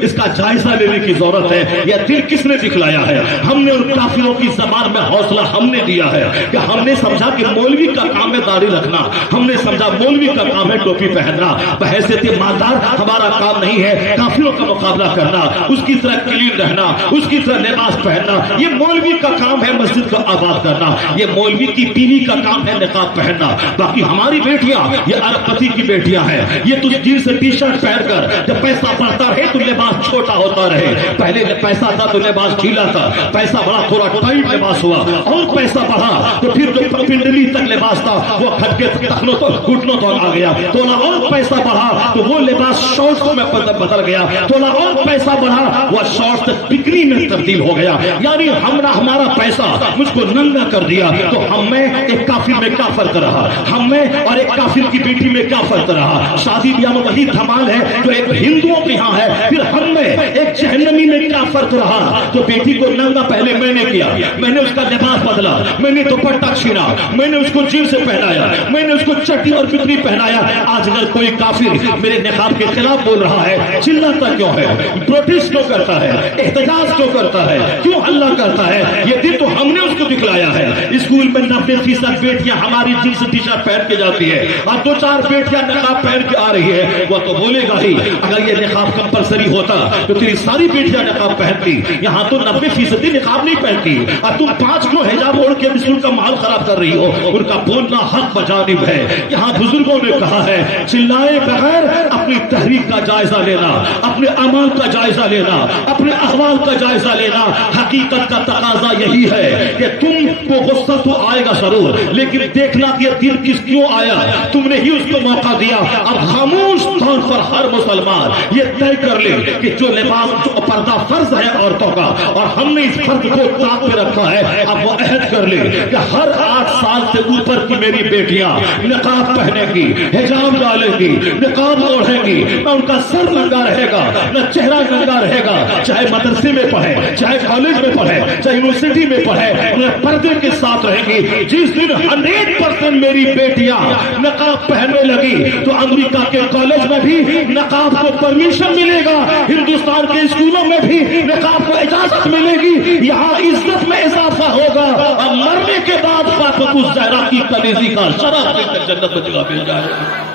اس کا جائزہ لینے کی ضرورت ہے۔ یہ دل کس نے دکھلایا ہے؟ ہم نے ان کافروں کی زبان میں حوصلہ ہم نے دیا ہے کہ ہم نے سمجھا کہ مولوی کا کام ہے داڑھی رکھنا، ہم نے سمجھا مولوی کا کام ہے ٹوپی پہننا، بحیثیت مالدار ہمارا کام نہیں ہے کافروں کا مقابلہ کرنا، اس کی طرح کلین رہنا، اس کی طرح لباس پہننا، یہ مولوی کا کام ہے مسجد کو آباد کرنا، یہ مولوی کی بیوی کا کام ہے نقاب پہننا۔ باقی ہماری بیٹیاں یہ ارب پتی کی بیٹیاں ہیں، یہ تو جینس ٹی شرٹ پہن کر جب پیسہ بڑھتا رہے تو لباس چھوٹا ہوتا رہے، پہلے پیسہ تھا تو لباس ڈھیلا تھا، پیسہ بڑھا تھوڑا ٹائٹ لباس ہوا، اور پیسہ بڑھا تو پھر جو پنڈلی تک لباس تھا وہ کھٹ کے تخنوں تو گھٹنوں تک آ گیا، تھوڑا اور پیسہ بڑھا تو وہ لباس شارٹس میں بدل گیا، تھوڑا اور پیسہ بڑھا وہ شارٹس بکری میں تبدیل ہو گیا۔ یعنی ہمارا پیسہ مجھ کو ننگا کر دیا، تو ہم میں ایک کافر میں کیا فرق رہا؟ ہم میں اور ایک کافر کی بیٹی میں کیا فرق رہا؟ شادی بیاہ میں وہی دھمال ہے جو ایک ہندوؤں کے یہاں ہے، پھر ہم میں ایک جہنمی میں کیا فرق رہا تو بیٹی کو ننگا پہلے میں نے کیا، میں نے اس کا لباس بدلا، میں نے دوپٹہ چھینا، میں نے اس کو جینس سے پہنایا، میں نے اس کو چٹی اور پتری پہنایا۔ آج اگر کوئی کافر میرے نقاب کے خلاف بول رہا ہے، چلاتا کیوں ہے، پروٹیسٹ کیوں کرتا ہے، احتجاج کیوں کرتا ہے، کیوں ہلہ کرتا ہے؟ یہ دن تو ہم نے اس کو دکھلایا ہے۔ اسکول میں 90% بیٹیاں ہماری جینس ٹی شرٹ پہن کے جاتی ہے اور 2-4 بیٹیاں نقاب پہن کے آ رہی ہے۔ وہ تو بولے گا ہی اگر یہ نقاب کمپلسری ہوتا تو تیری ساری بیٹیاں نقاب پہنتی، یہاں تو 90% نقاب نہیں پہنتی اور تم 5 کلو حجاب اوڑھ کے اسکول کا ماحول خراب کر رہی ہو۔ ان کا بولنا حق بجانب ہے۔ یہاں بزرگوں نے کہا ہے چلائے بغیر اپنی تحریک کا جائزہ لینا، اپنے اعمال کا جائزہ لینا، اپنے احوال کا جائزہ لینا۔ حقیقت کا تقاضا یہی ہے کہ تم کو غصہ تو آئے گا ضرور، لیکن دیکھنا کہ یہ دن کیوں آیا، تم نے ہی اس کو موقع دیا۔ اب خاموش طور پر ہر مسلمان یہ طے کر لے کہ جو لباس جو پردہ فرض ہے عورتوں کا اور ہم نے اس فرض کو طاق پہ رکھا ہے، اب وہ عہد کر لے کہ ہر 8 سال سے اوپر کی میری بیٹیاں نقاب پہنے گی، حجاب ڈالیں گی، نقاب اوڑھیں گی، نہ ان کا سر ننگا رہے گا نہ چہرہ ننگا رہے گا، چاہے مدرسے میں پڑھے، چاہے کالج میں پڑھے، چاہے یونیورسٹی میں پڑھے، انہیں پردے کے ساتھ رہیں گی۔ جس دن 100% میری بیٹیاں نقاب پہننے لگی تو امریکہ کے کالج میں بھی نقاب کو پرمیشن ملے گا، ہندوستان کے اسکولوں میں بھی نقاب کو اجازت ملے گی، یہاں عزت میں اضافہ ہوگا اور مرنے کے بعد فاطمہ الزہرا کی کلیزی کا شرف لے کر جنت میں جگہ مل جائے گا۔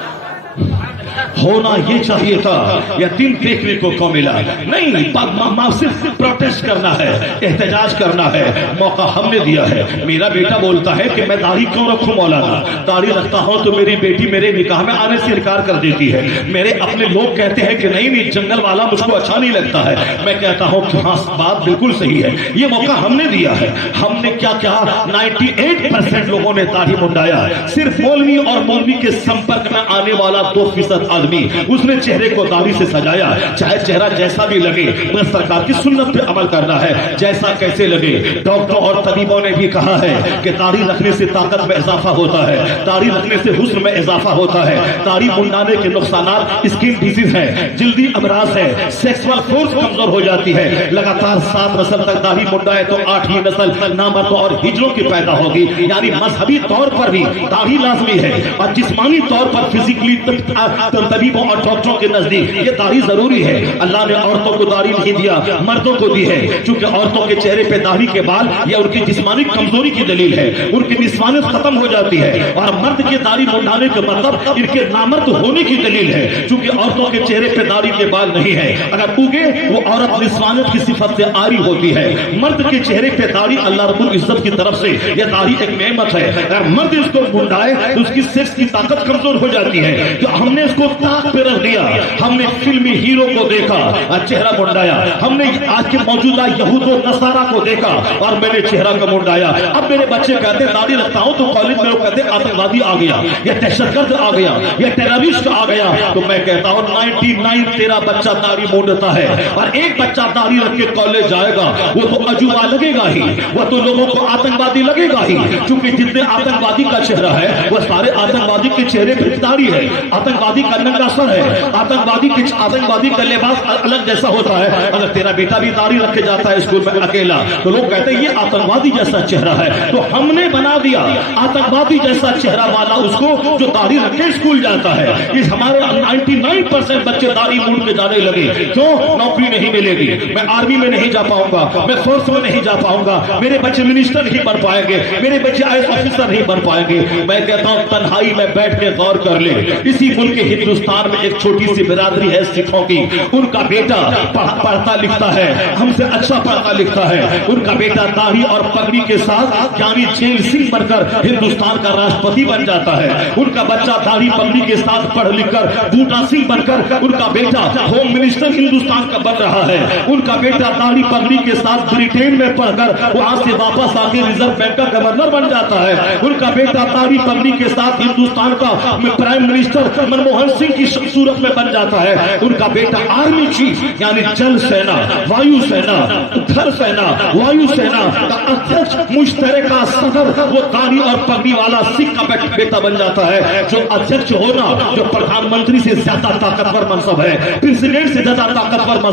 ہونا یہ چاہیے تھا، یا دن دیکھنے کو ملا نہیں۔ صرف پروٹیسٹ کرنا ہے، احتجاج کرنا ہے، موقع ہم نے دیا ہے۔ میرا بیٹا بولتا ہے کہ میں داڑھی کیوں رکھوں مولانا، داڑھی رکھتا ہوں تو میری بیٹی میرے نکاح میں آنے سے انکار کر دیتی ہے۔ میرے اپنے لوگ کہتے ہیں کہ نہیں جنگل والا مجھ کو اچھا نہیں لگتا ہے۔ میں کہتا ہوں کہ ہاں بات بالکل صحیح ہے، یہ موقع ہم نے دیا ہے۔ ہم نے کیا کہا، 98% لوگوں نے داڑھی منڈایا۔ صرف مولوی اور مولوی کے سمپرک میں آنے والا 2% آدمی اس نے چہرے کو داڑھی سے سجایا، چاہے چہرہ جیسا بھی لگے، مگر سرکار کی سنت پہ عمل کرنا ہے، جیسا کیسے لگے۔ ڈاکٹروں اور طبیبوں نے بھی کہا ہے کہ داڑھی رکھنے سے طاقت میں اضافہ ہوتا ہے، داڑھی رکھنے سے حسن میں اضافہ ہوتا ہے۔ داڑھی منڈانے کے نقصانات اسکن ڈیزیز ہیں، جلدی امراض ہے، سیکسول فورس کمزور ہو جاتی ہے۔ لگاتار 7 نسل تک داڑھی منڈائے تو 8ویں نسل نامردوں اور ہجروں کی پیدا ہوگی۔ یعنی مذہبی طور پر بھی داڑھی لازمی ہے اور جسمانی طور پر فزیکلی طبیبوں اور ڈاکٹروں کے نزدیک یہ داڑھی ضروری ہے۔ اللہ نے عورتوں کو داڑھی نہیں دیا، مردوں کو دی ہے، چونکہ عورتوں کے چہرے پہ داڑھی کے بال یہ ان کی جسمانی کمزوری کی دلیل ہے، ان کی نسوانیت ختم ہو جاتی ہے، اور مرد کے داڑھی منڈانے کا مطلب ان کے نامرد ہونے کی دلیل ہے، چونکہ عورتوں کے چہرے پہ داڑھی کے بال نہیں ہے، اگر اگے وہ عورت نسوانیت کی صفت سے عاری ہوتی ہے۔ مرد کے چہرے پہ داڑھی اللہ رب العزت کی طرف سے یہ داڑھی ایک نعمت ہے، اگر مرد اس کو منڈائے تو اس کی سیکس کی طاقت کمزور ہو جاتی ہے۔ تو ہم نے اس کو طاق پہ رکھ دیا، ہم نے فلمی ہیرو کو دیکھا اور چہرہ منڈایا، ہم نے آج کے موجودہ یہود و نصارہ کو دیکھا اور میں نے چہرہ کا منڈایا۔ اب میرے بچے کہتے ہیں داڑھی رکھتا ہوں تو کالج میں لوگ کہتے ہیں آتنکوادی آ گیا، یا دہشت گرد آ گیا، یا ٹیررسٹ آ گیا، تو میں کہتا ہوں 99 تیرا بچہ داڑھی مونڈتا ہے اور ایک بچہ داڑھی رکھ کے کالج جائے گا، وہ تو عجوبہ لگے گا ہی، وہ تو لوگوں کو آتنکوادی لگے گا ہی، چونکہ جتنے آتنکوادی کا چہرہ ہے وہ سارے آتنکوادی کے چہرے پہ داڑھی ہے، آتنکوادی کا ننگا سر ہے، آتنکوادی کا لباس الگ جیسا ہوتا ہے۔ اگر تیرا بیٹا بھی داڑھی رکھ کے جاتا ہے اسکول میں اکیلا تو لوگ کہتے ہیں یہ آتنکوادی جیسا چہرہ ہے، تو ہم نے بنا دیا آتنکوادی جیسا چہرہ والا اس کو جو داڑھی رکھ کے اسکول جاتا ہے۔ اس ہمارے 99% بچے داڑھی مونڈ کے جانے لگے، کیوں؟ نوکری نہیں ملے گی، میں آرمی میں نہیں جا پاؤں گا، میں فورس میں نہیں جا پاؤں گا، میرے بچے منسٹر نہیں بن پائیں گے، میرے بچے IAS آفیسر نہیں بن پائیں گے۔ میں کہتا ہوں تنہائی میں بیٹھ کے غور کر لے، اسی ملک ہندوستان میں ایک چھوٹی سی برادری ہے سکھوں کی، ان کا بیٹا پڑھتا لکھتا ہے، ہم سے اچھا پڑھتا لکھتا ہے، ان کا بیٹا داڑھی اور پگڑی کے ساتھ یعنی جیل سنگھ بن کر ہندوستان کا راشٹرپتی بن جاتا ہے، ان کا بچہ داڑھی پگڑی کے ساتھ پڑھ لکھ کر بوٹا سنگھ بن کر ان کا بیٹا ہوم منسٹر ہندوستان کا بن رہا ہے، ان کا بیٹا داڑھی پگڑی کے ساتھ برطانیہ میں پڑھ کر وہاں سے واپس آ کے ریزرو بینک کا گورنر بن جاتا ہے، ان کا بیٹا داڑھی پگڑی کے ساتھ ہندوستان کا پرائم منسٹر منموہن سنگھ کی صورت میں بن جاتا ہے، ان کا بیٹا آرمی چیف یعنی جل سینا، وایو سینا، تھر سینا، وایو سینا کا ادھیکش مشترکہ صدر وہ داڑھی اور پگڑی والا سکھ کا بیٹا بن جاتا ہے۔ جو ادھیکش ہونا جو پردھان منتری سے زیادہ طاقتور منصب ہے، پریزیڈنٹ سے زیادہ طاقتور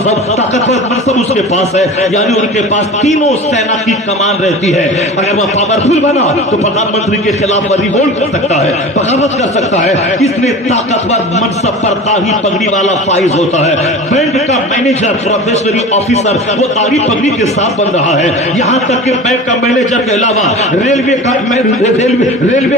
منصب اس اس کے پاس ہے, یعنی ان کے پاس تینوں سینا کی کمان رہتی ہے. اگر وہ پاورفل بنا تو پردھان منتری کے خلاف وہ ریوولٹ کر سکتا ہے, بغاوت کر سکتا ہے. اتنے طاقتور منصب پر داڑھی پگڑی والا فائز ہوتا ہے. بینک کا مینیجر, پروبیشنری آفیسر وہ داڑھی پگڑی کے ساتھ بن رہا ہے. یہاں تک کہ بینک کا مینیجر کے علاوہ ریلوے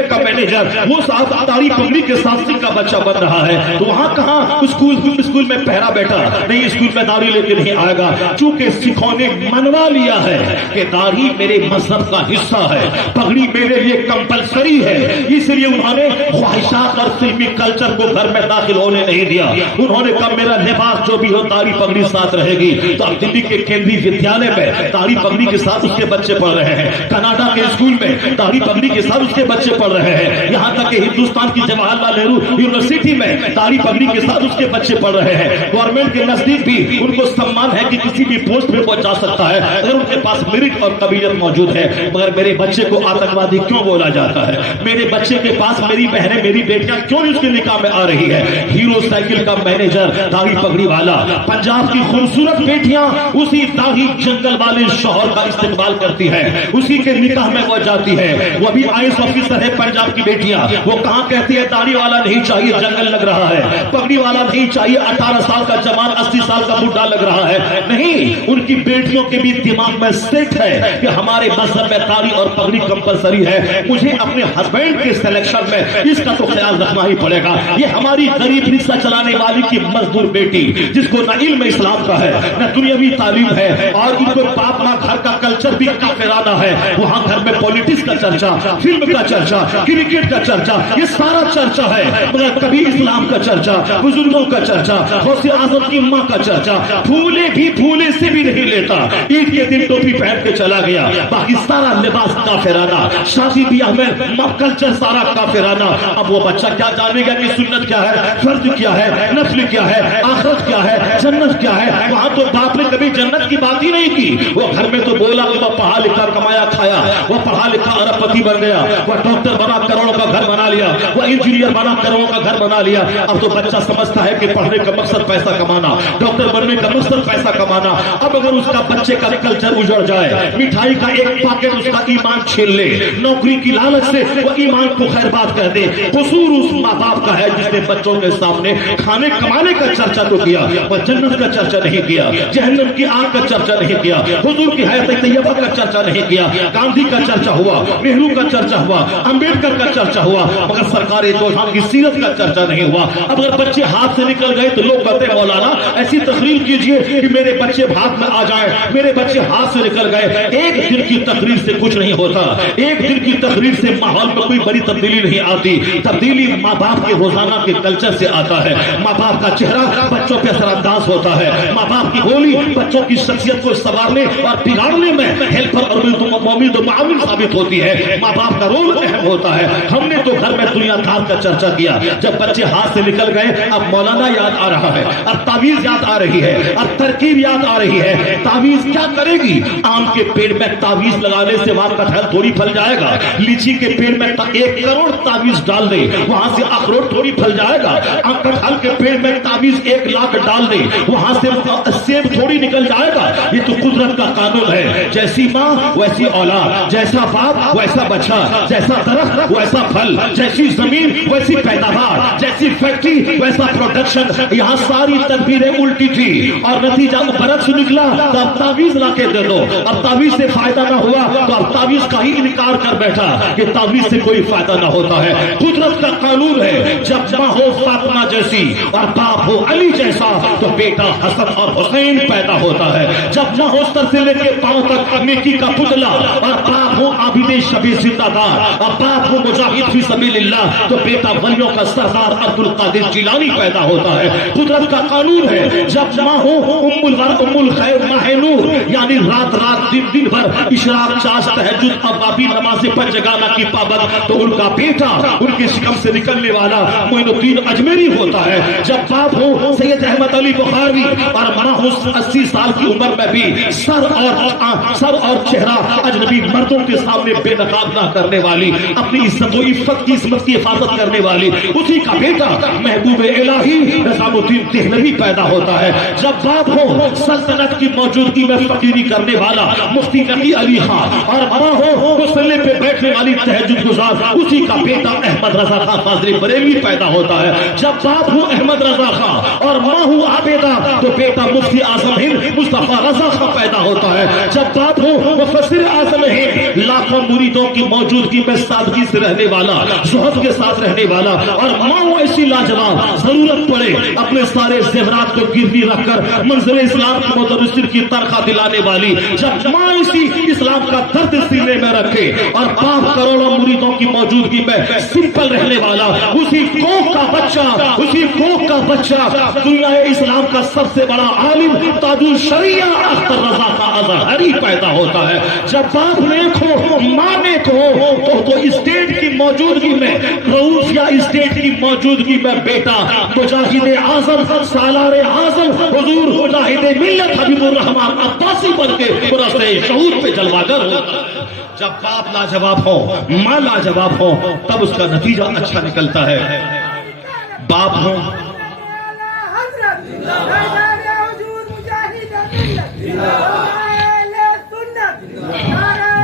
کا مینیجر وہ صاحب داڑھی پگڑی کے ساتھ سکھ کا بچہ بن رہا ہے. تو وہاں کہاں اسکول میں پہرا بیٹھا نہیں, اسکول میں داڑھی لے کے نہیں آئے گا, چونکہ سکھوں نے منوا لیا ہے کہ داڑھی میرے مذہب کا حصہ ہے, پگڑی میرے لیے کمپلسری ہے. اس لیے انہوں نے خواہشات اور فلمی کلچر کو گھر میں داخل ہونے نہیں دیا. انہوں نے کہا میرا لباس جو بھی ہو داڑھی پگڑی ساتھ رہے گی. تو اب دلی کے کیندری ودیالیہ میں داڑھی پگڑی کے ساتھ اس کے بچے پڑھ رہے ہیں, کینیڈا کے اسکول میں داڑھی پگڑی کے ساتھ اس کے بچے پڑھ رہے ہیں, یہاں تک کہ ہندوستان کی جواہر لال نہرو یونیورسٹی میں داڑھی پگڑی کے ساتھ اس کے بچے پڑھ رہے ہیں. گورنمنٹ کے نزدیک بھی ان کو سمان ہے کہ کسی بھی پوسٹ پہ وہ جا سکتا ہے اگر ان کے پاس میرٹ اور قبیلیت موجود ہے. مگر میرے بچے کو آتنکوادی کیوں بولا جاتا ہے؟ میرے بچے کے پاس میری بہنیں, میری بیٹیاں کیوں نہیں اس کے نکاح میں آ رہی ہے؟ ہیرو سائیکل کا مینیجر داڑھی پگڑی والا, پنجاب کی خوبصورت بیٹیاں اسی داڑھی جنگل والے شوہر کا استقبال کرتی ہے, اسی کے نکاح میں وہ جاتی ہے. وہ بھی آئیس آفیسر ہے پنجاب کی بیٹیاں, وہ کہاں کہتی ہے داڑھی والا نہیں چاہیے جنگل لگ رہا ہے, پگڑی والا نہیں چاہیے 18 سال کا جوان 80 سال کا بڈھا لگ رہا ہے. نہیں, ان کی بیٹیوں کے بھی دماغ میں سیٹ ہے کہ ہمارے مذہب میں داڑھی اور پگڑی کمپلسری ہے, مجھے اپنے ہسبینڈ کے سلیکشن میں اس کا تو خیال رکھنا ہی پڑے گا. یہ ہماری غریب رکشہ چلانے والی کی مزدور بیٹی جس کو نہ علم اسلام کا ہے نہ دنیاوی تعلیم ہے, اور ان کو باپ ماں گھر کا کلچر بھی کافرانہ ہے. وہاں گھر میں پولیٹکس کا چرچا, فلم کا چرچا, کرکٹ کا چرچا, یہ سارا چرچا ہے, مگر کبھی اسلام کا چرچا, بزرگوں کا چرچا, غوث اعظم کی ماں کا چرچا پھولے بھی پھولے سے بھی نہیں لیتا. عید کے دن ٹوپی پہن کے چلا گیا, باقی سارا لباس کافرانہ, شادی بیاہ میں کلچر سارا کافرانہ. اب وہ بچہ کیا جانے گا کہ سنت کیا ہے, فرض کیا ہے, نفل کیا ہے, آخرت کیا ہے, جنت کیا ہے؟ وہاں تو باپ نے کبھی جنت کی بات ہی نہیں کی. وہ گھر میں تو بولا کہ وہ پڑھا لکھا کمایا کھایا, وہ پڑھا لکھا ارب پتی بن گیا, وہ ڈاکٹر بنا کروڑوں کا گھر بنا لیا, وہ انجینئر بنا کروڑوں کا گھر بنا لیا. اب تو بچہ سمجھتا ہے کہ پڑھنے کا مقصد پیسہ کمانا, ڈاکٹر بننے کا مقصد پیسہ کمانا. اب اگر اس کا بچے کا کلچر اجڑ جائے, مٹھائی کا ایک پاکٹ اس کا ایمان چھین لے, نوکری کی لالچ سے وہ ایمان کو خیر بات کہہ دے, قصور اس ماں باپ کا ہے جس نے بچوں کے سامنے کھانے کمانے کا چرچا تو کیا, وہ جنت کا چرچا نہیں کیا, جہنم کی آگ کا چرچا نہیں کیا, حضور کی حیات طیبہ کا چرچا نہیں کیا. گاندھی کا چرچا ہوا, نہرو کا چرچا ہوا, امبیڈکر کا چرچا ہوا, مگر سرکار دو جہاں کی سیرت کا چرچا نہیں ہوا. اب اگر بچے ہاتھ سے نکل گئے تو لوگ کہتے ہیں مولانا ایسی تقریر کیجئے کہ میرے بچے ہاتھ میں آ جائیں, میرے بچے ہاتھ سے نکل گئے. ایک دن کی تقریر سے کچھ نہیں ہوتا, ایک دن کی تقریر سے ماحول میں کوئی بڑی تبدیلی نہیں آتی. تبدیلی ماں باپ کے روزانہ کے کلچر سے آتا ہے. ماں باپ کا چہرہ بچوں پہ اثر انداز ہوتا ہے, ماں باپ کی بولی بچوں کی شخصیت کو سنوارنے اور بگاڑنے میں ہیلپر اور مومن و معاون ثابت ہوتی ہے. ماں باپ کا رول اہم ہوتا ہے. ہم نے تو گھر میں دنیا دار کا چرچا کیا, جب بچے ہاتھ سے نکل گئے اب مولانا یاد آ رہا ہے, اور تعویذ یاد آ رہی ہے, اور ترکیب یاد آ رہی ہے. تعویذ کیا کرے گی؟ آم کے پیڑ میں تعویذ لگانے سے وہاں کٹہل تھوڑی پھل جائے گا. لیچی کے پیڑ میں 1 کروڑ تعویذ ڈال دے, وہاں سے اخروٹ تھوڑی پھل جائے گا. کٹہل کے پیڑ میں تعویذ 1 لاکھ ڈال دے, وہاں سے سیب تھوڑی نکل جائے گا. یہ تو قدرت کا قانون ہے. جیسی ماں ویسی اولاد, جیسا باپ ویسا بچہ, جیسا درخت ویسا پھل, جیسی زمین ویسی پیداوار, جیسی فیکٹری ویسا پروڈکشن. یہاں ساری تدبیریں الٹی تھی اور نتیجہ برعکس نکلا. تو اب تعویذ لا کے دے دو, اب تعویذ سے فائدہ نہ ہوا تو اب تعویذ کا ہی انکار کر بیٹھا کہ تعویذ سے کوئی فائدہ نہ ہوتا ہے. قدرت کا قانون ہے, جب ماں ہو فاطمہ جیسی اور باپ ہو علی جیسا تو بیٹا حسن اور حسین پیدا ہوتا ہے. جب ماں ہو سر سے لے کے پاؤں تک نیکی کا پتلا اور باپ ہو عابد شبی زندہ دار اور باپ ہو مجاہد فی سبیل اللہ تو بیٹا ولیوں کا سردار عبد القادر جیلانی پیدا ہوتا ہے. قدرت کا قانون ہے, جب ماں ہو ام الخیر ماہ نور یعنی یعنی رات رات دن دن بھر اشراق چاش تہجد ابابی نماز پنجگانہ کی پابند، تو ان کا بیٹا ان کے شکم سے نکلنے والا معین الدین اجمیری ہوتا ہے۔ جب باپ ہو سید احمد علی بخاری اور ماں ہو 80 سال کی عمر میں بھی سر اور چہرہ اجنبی مردوں کے سامنے بے نقاب نہ کرنے والی، اپنی عزت و عفت کی عصمت کی حفاظت کرنے والی، اسی کا بیٹا محبوب الہی نظام الدین دہلوی پیدا ہوتا ہے۔ جب باپ ہو سلطنت کی موجودگی میں فقیری کرنے والا مفتی نقی علی خان، اور ماں ہو مصلی پہ بیٹھنے والی تہجد گزار، اسی کا بیٹا احمد رضا خان فاضلی بریلوی پیدا ہوتا ہے۔ جب باپ ہو احمد رضا خان اور ماں ہو عابدہ، تو بیٹا مفتی اعظم ہند مصطفیٰ رضا خان پیدا ہوتا ہے۔ جب باپ ہو مفسر اعظم ہند، لاکھوں مریدوں کی موجودگی میں سادگی سے رہنے والا، زہد کے ساتھ رہنے والا، اور ماں ہو ایسی لاجواب، ضرورت پڑے اپنے سارے زیورات کو گروی رکھ کر منظر اسلام کی مدرسین کی تنخواہ دلانے والی۔ جب ماں اسی اسلام کا درد سینے میں رکھے اور باپ کروڑوں مریدوں کی موجودگی میں سمپل رہنے والا، اسی کوکھ کا بچہ دنیا اسلام کا سب سے بڑا عالم تاج الشریعہ اختر رضا کا ازہری پیدا ہوتا ہے۔ جب باپ نیک ہو، ماں نیک ہو، تو اسٹیٹ کی موجودگی میں، روسیا اسٹیٹ کی موجودگی میں بیٹا مجاہد اعظم، سالار اعظم، حضور مجاہد ملت حبیب الرحمان عباسی بن کے برسے شہود پہ جلواگر ہوتا ہے۔ جب باپ لاجواب ہو، ماں لاجواب ہو، تب اس کا نتیجہ اچھا نکلتا ہے۔ باپ ہو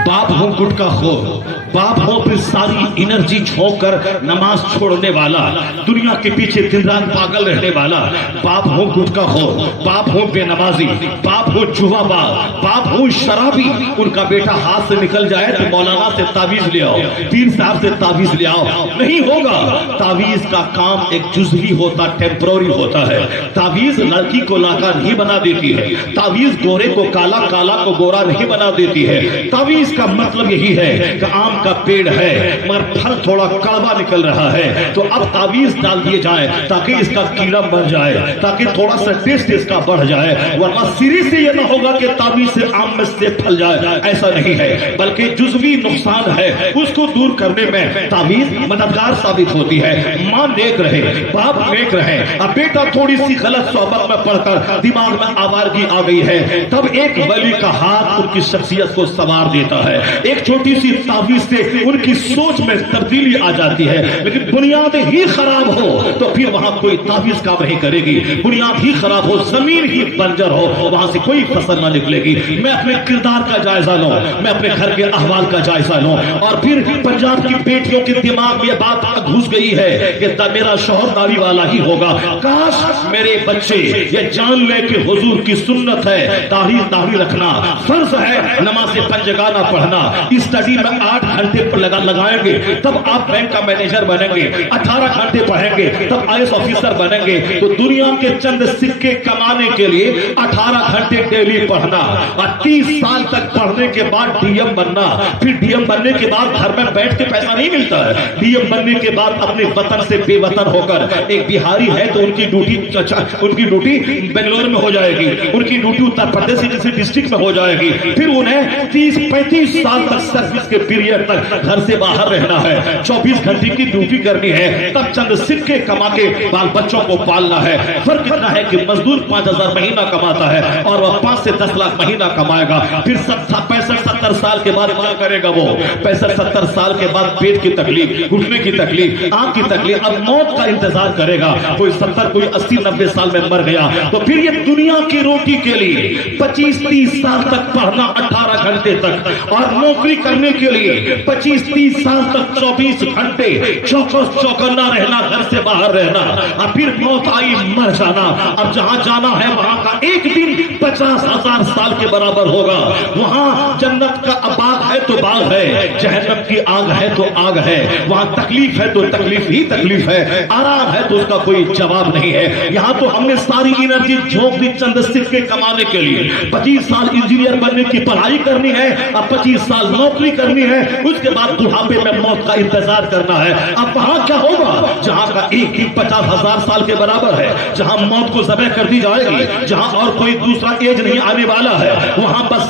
باپ ہو گٹکا خور، باپ ہو پھر ساری انرجی چھوڑ کر نماز چھوڑنے والا، دنیا کے پیچھے دن رات پاگل رہنے والا، باپ ہو گٹکا خور، باپ ہو بے نمازی، باپ ہو جوا باز، باپ ہو شرابی، ان کا بیٹا ہاتھ سے نکل جائے تو مولانا سے تعویذ لے آؤ، پیر صاحب سے تعویذ لے آؤ، نہیں ہوگا۔ تعویذ کا کام ایک جزوی ہوتا، ٹیمپروری ہوتا ہے۔ تعویذ لڑکی کو لاکا نہیں بنا دیتی ہے، تعویذ گورے کو کالا، کالا کو گورا نہیں بنا دیتی ہے۔ تعویذ کا مطلب یہی ہے کہ آم کا پیڑ ہے مگر پھل تھوڑا کڑوا نکل رہا ہے، تو اب تعویذ ڈال دیے جائیں تاکہ اس کا کیڑا مر جائے، تاکہ تھوڑا سا ٹیسٹ اس کا بڑھ جائے، ورنہ سری سے یہ نہ ہوگا کہ تعویذ سے آم میں سے پھل جائے، ایسا نہیں ہے، بلکہ جزوی نقصان ہے، اس کو دور کرنے میں تعویذ مددگار ثابت ہوتی ہے۔ ماں نیک رہے، باپ نیک رہے، اب بیٹا تھوڑی سی غلط صحبت میں پڑھ کر دماغ میں آوارگی آ گئی ہے، تب ایک ولی کا ہاتھ ان کی شخصیت کو سنوار دیتا ہے، ایک چھوٹی سی تعویذ سے ان کی سوچ میں تبدیلی آ جاتی ہے۔ لیکن بنیاد ہی خراب ہو تو پھر وہاں کوئی تعویذ کام نہیں کرے گی، بنیاد ہی خراب ہو، زمین ہی بنجر ہو، وہاں سے کوئی فصل نہ نکلے گی۔ میں اپنے کردار کا جائزہ لوں، میں اپنے گھر کے احوال کا جائزہ لوں، اور پھر پنجاب کی بیٹیوں کے دماغ میں یہ بات گھس گئی ہے کہ میرا شوہر داڑھی والا ہی ہوگا، کاش میرے بچے یہ جان لے کہ حضور کی سنت ہے داڑھی رکھنا، فرض ہے نماز پنجگانہ پڑھنا، اسٹڈی میں 8 گھنٹے لگائیں گے تب آپ بینک کا مینیجر بنیں گے، 18 گھنٹے پڑھیں گے تب IAS آفیسر بنیں گے۔ تو دنیا کے چند سکے کمانے کے لیے 18 گھنٹے ڈیلی پڑھنا، اور 30 سال تک پڑھنے کے بعد DM بننا، پھر DM بننے کے بعد گھر میں بیٹھ کے پیسہ نہیں ملتا ہے، DM بننے کے بعد اپنے وطن سے بے وطن ہو کر، ایک بہاری ہے تو ان کی ڈیوٹی بنگلور میں ہو جائے گی، ان کی ڈیوٹی اتر پردیش کی کسی ڈسٹرکٹ میں ہو جائے گی، پھر انہیں 30-35 سال تک سروس کے پیریڈ تک گھر سے باہر رہنا ہے، 24 گھنٹے کی ڈیوٹی کرنی ہے، تب چند سکے کما کے بال بچوں کو پالنا ہے۔ فرق اتنا ہے کہ مزدور 5000 مہینہ کماتا ہے اور وہ 5 سے 10 لاکھ مہینہ کمائے گا، پھر 65-70 سال کے بعد کیا کرے گا؟ وہ 65-70 سال کے بعد پیٹ کی تکلیف، گھٹنے کی تکلیف، آنکھ کی تکلیف، اب موت کا انتظار کرے گا۔ کوئی 70 کوئی 80-90 سال میں مر گیا تو پھر یہ دنیا کی روٹی کے لیے 25-30 سال تک پڑھنا 18 گھنٹے تک، اور نوکری کرنے کے لیے 25-30 سال تک 24 گھنٹے چوکنا رہنا، گھر سے باہر رہنا، اور پھر موت آئی مر جانا۔ اب جہاں جانا ہے وہاں کا ایک دن 50,000 سال کے برابر ہوگا۔ وہاں جنت کا باغ ہے تو باغ ہے، جہنم کی آگ ہے تو آگ ہے، وہاں تکلیف ہے تو تکلیف ہی تکلیف ہے، آرام ہے تو اس کا کوئی جواب نہیں ہے۔ یہاں تو ہم نے ساری انرجی جھونک دی چند سکے کمانے کے لیے، 25 سال انجینئر بننے کی پڑھائی کرنی ہے، اب 25 سال نوکری کرنی ہے، اس کے بعد بڑھاپے میں موت کا انتظار کرنا ہے۔ اب وہاں کیا ہوگا؟ جہاں کا ایک دن 50,000 سال کے برابر ہے، جہاں موت کو ذبح کر دی جائے گی، جہاں اور کوئی دوسرا ایج نہیں آنے والا ہے، وہاں بس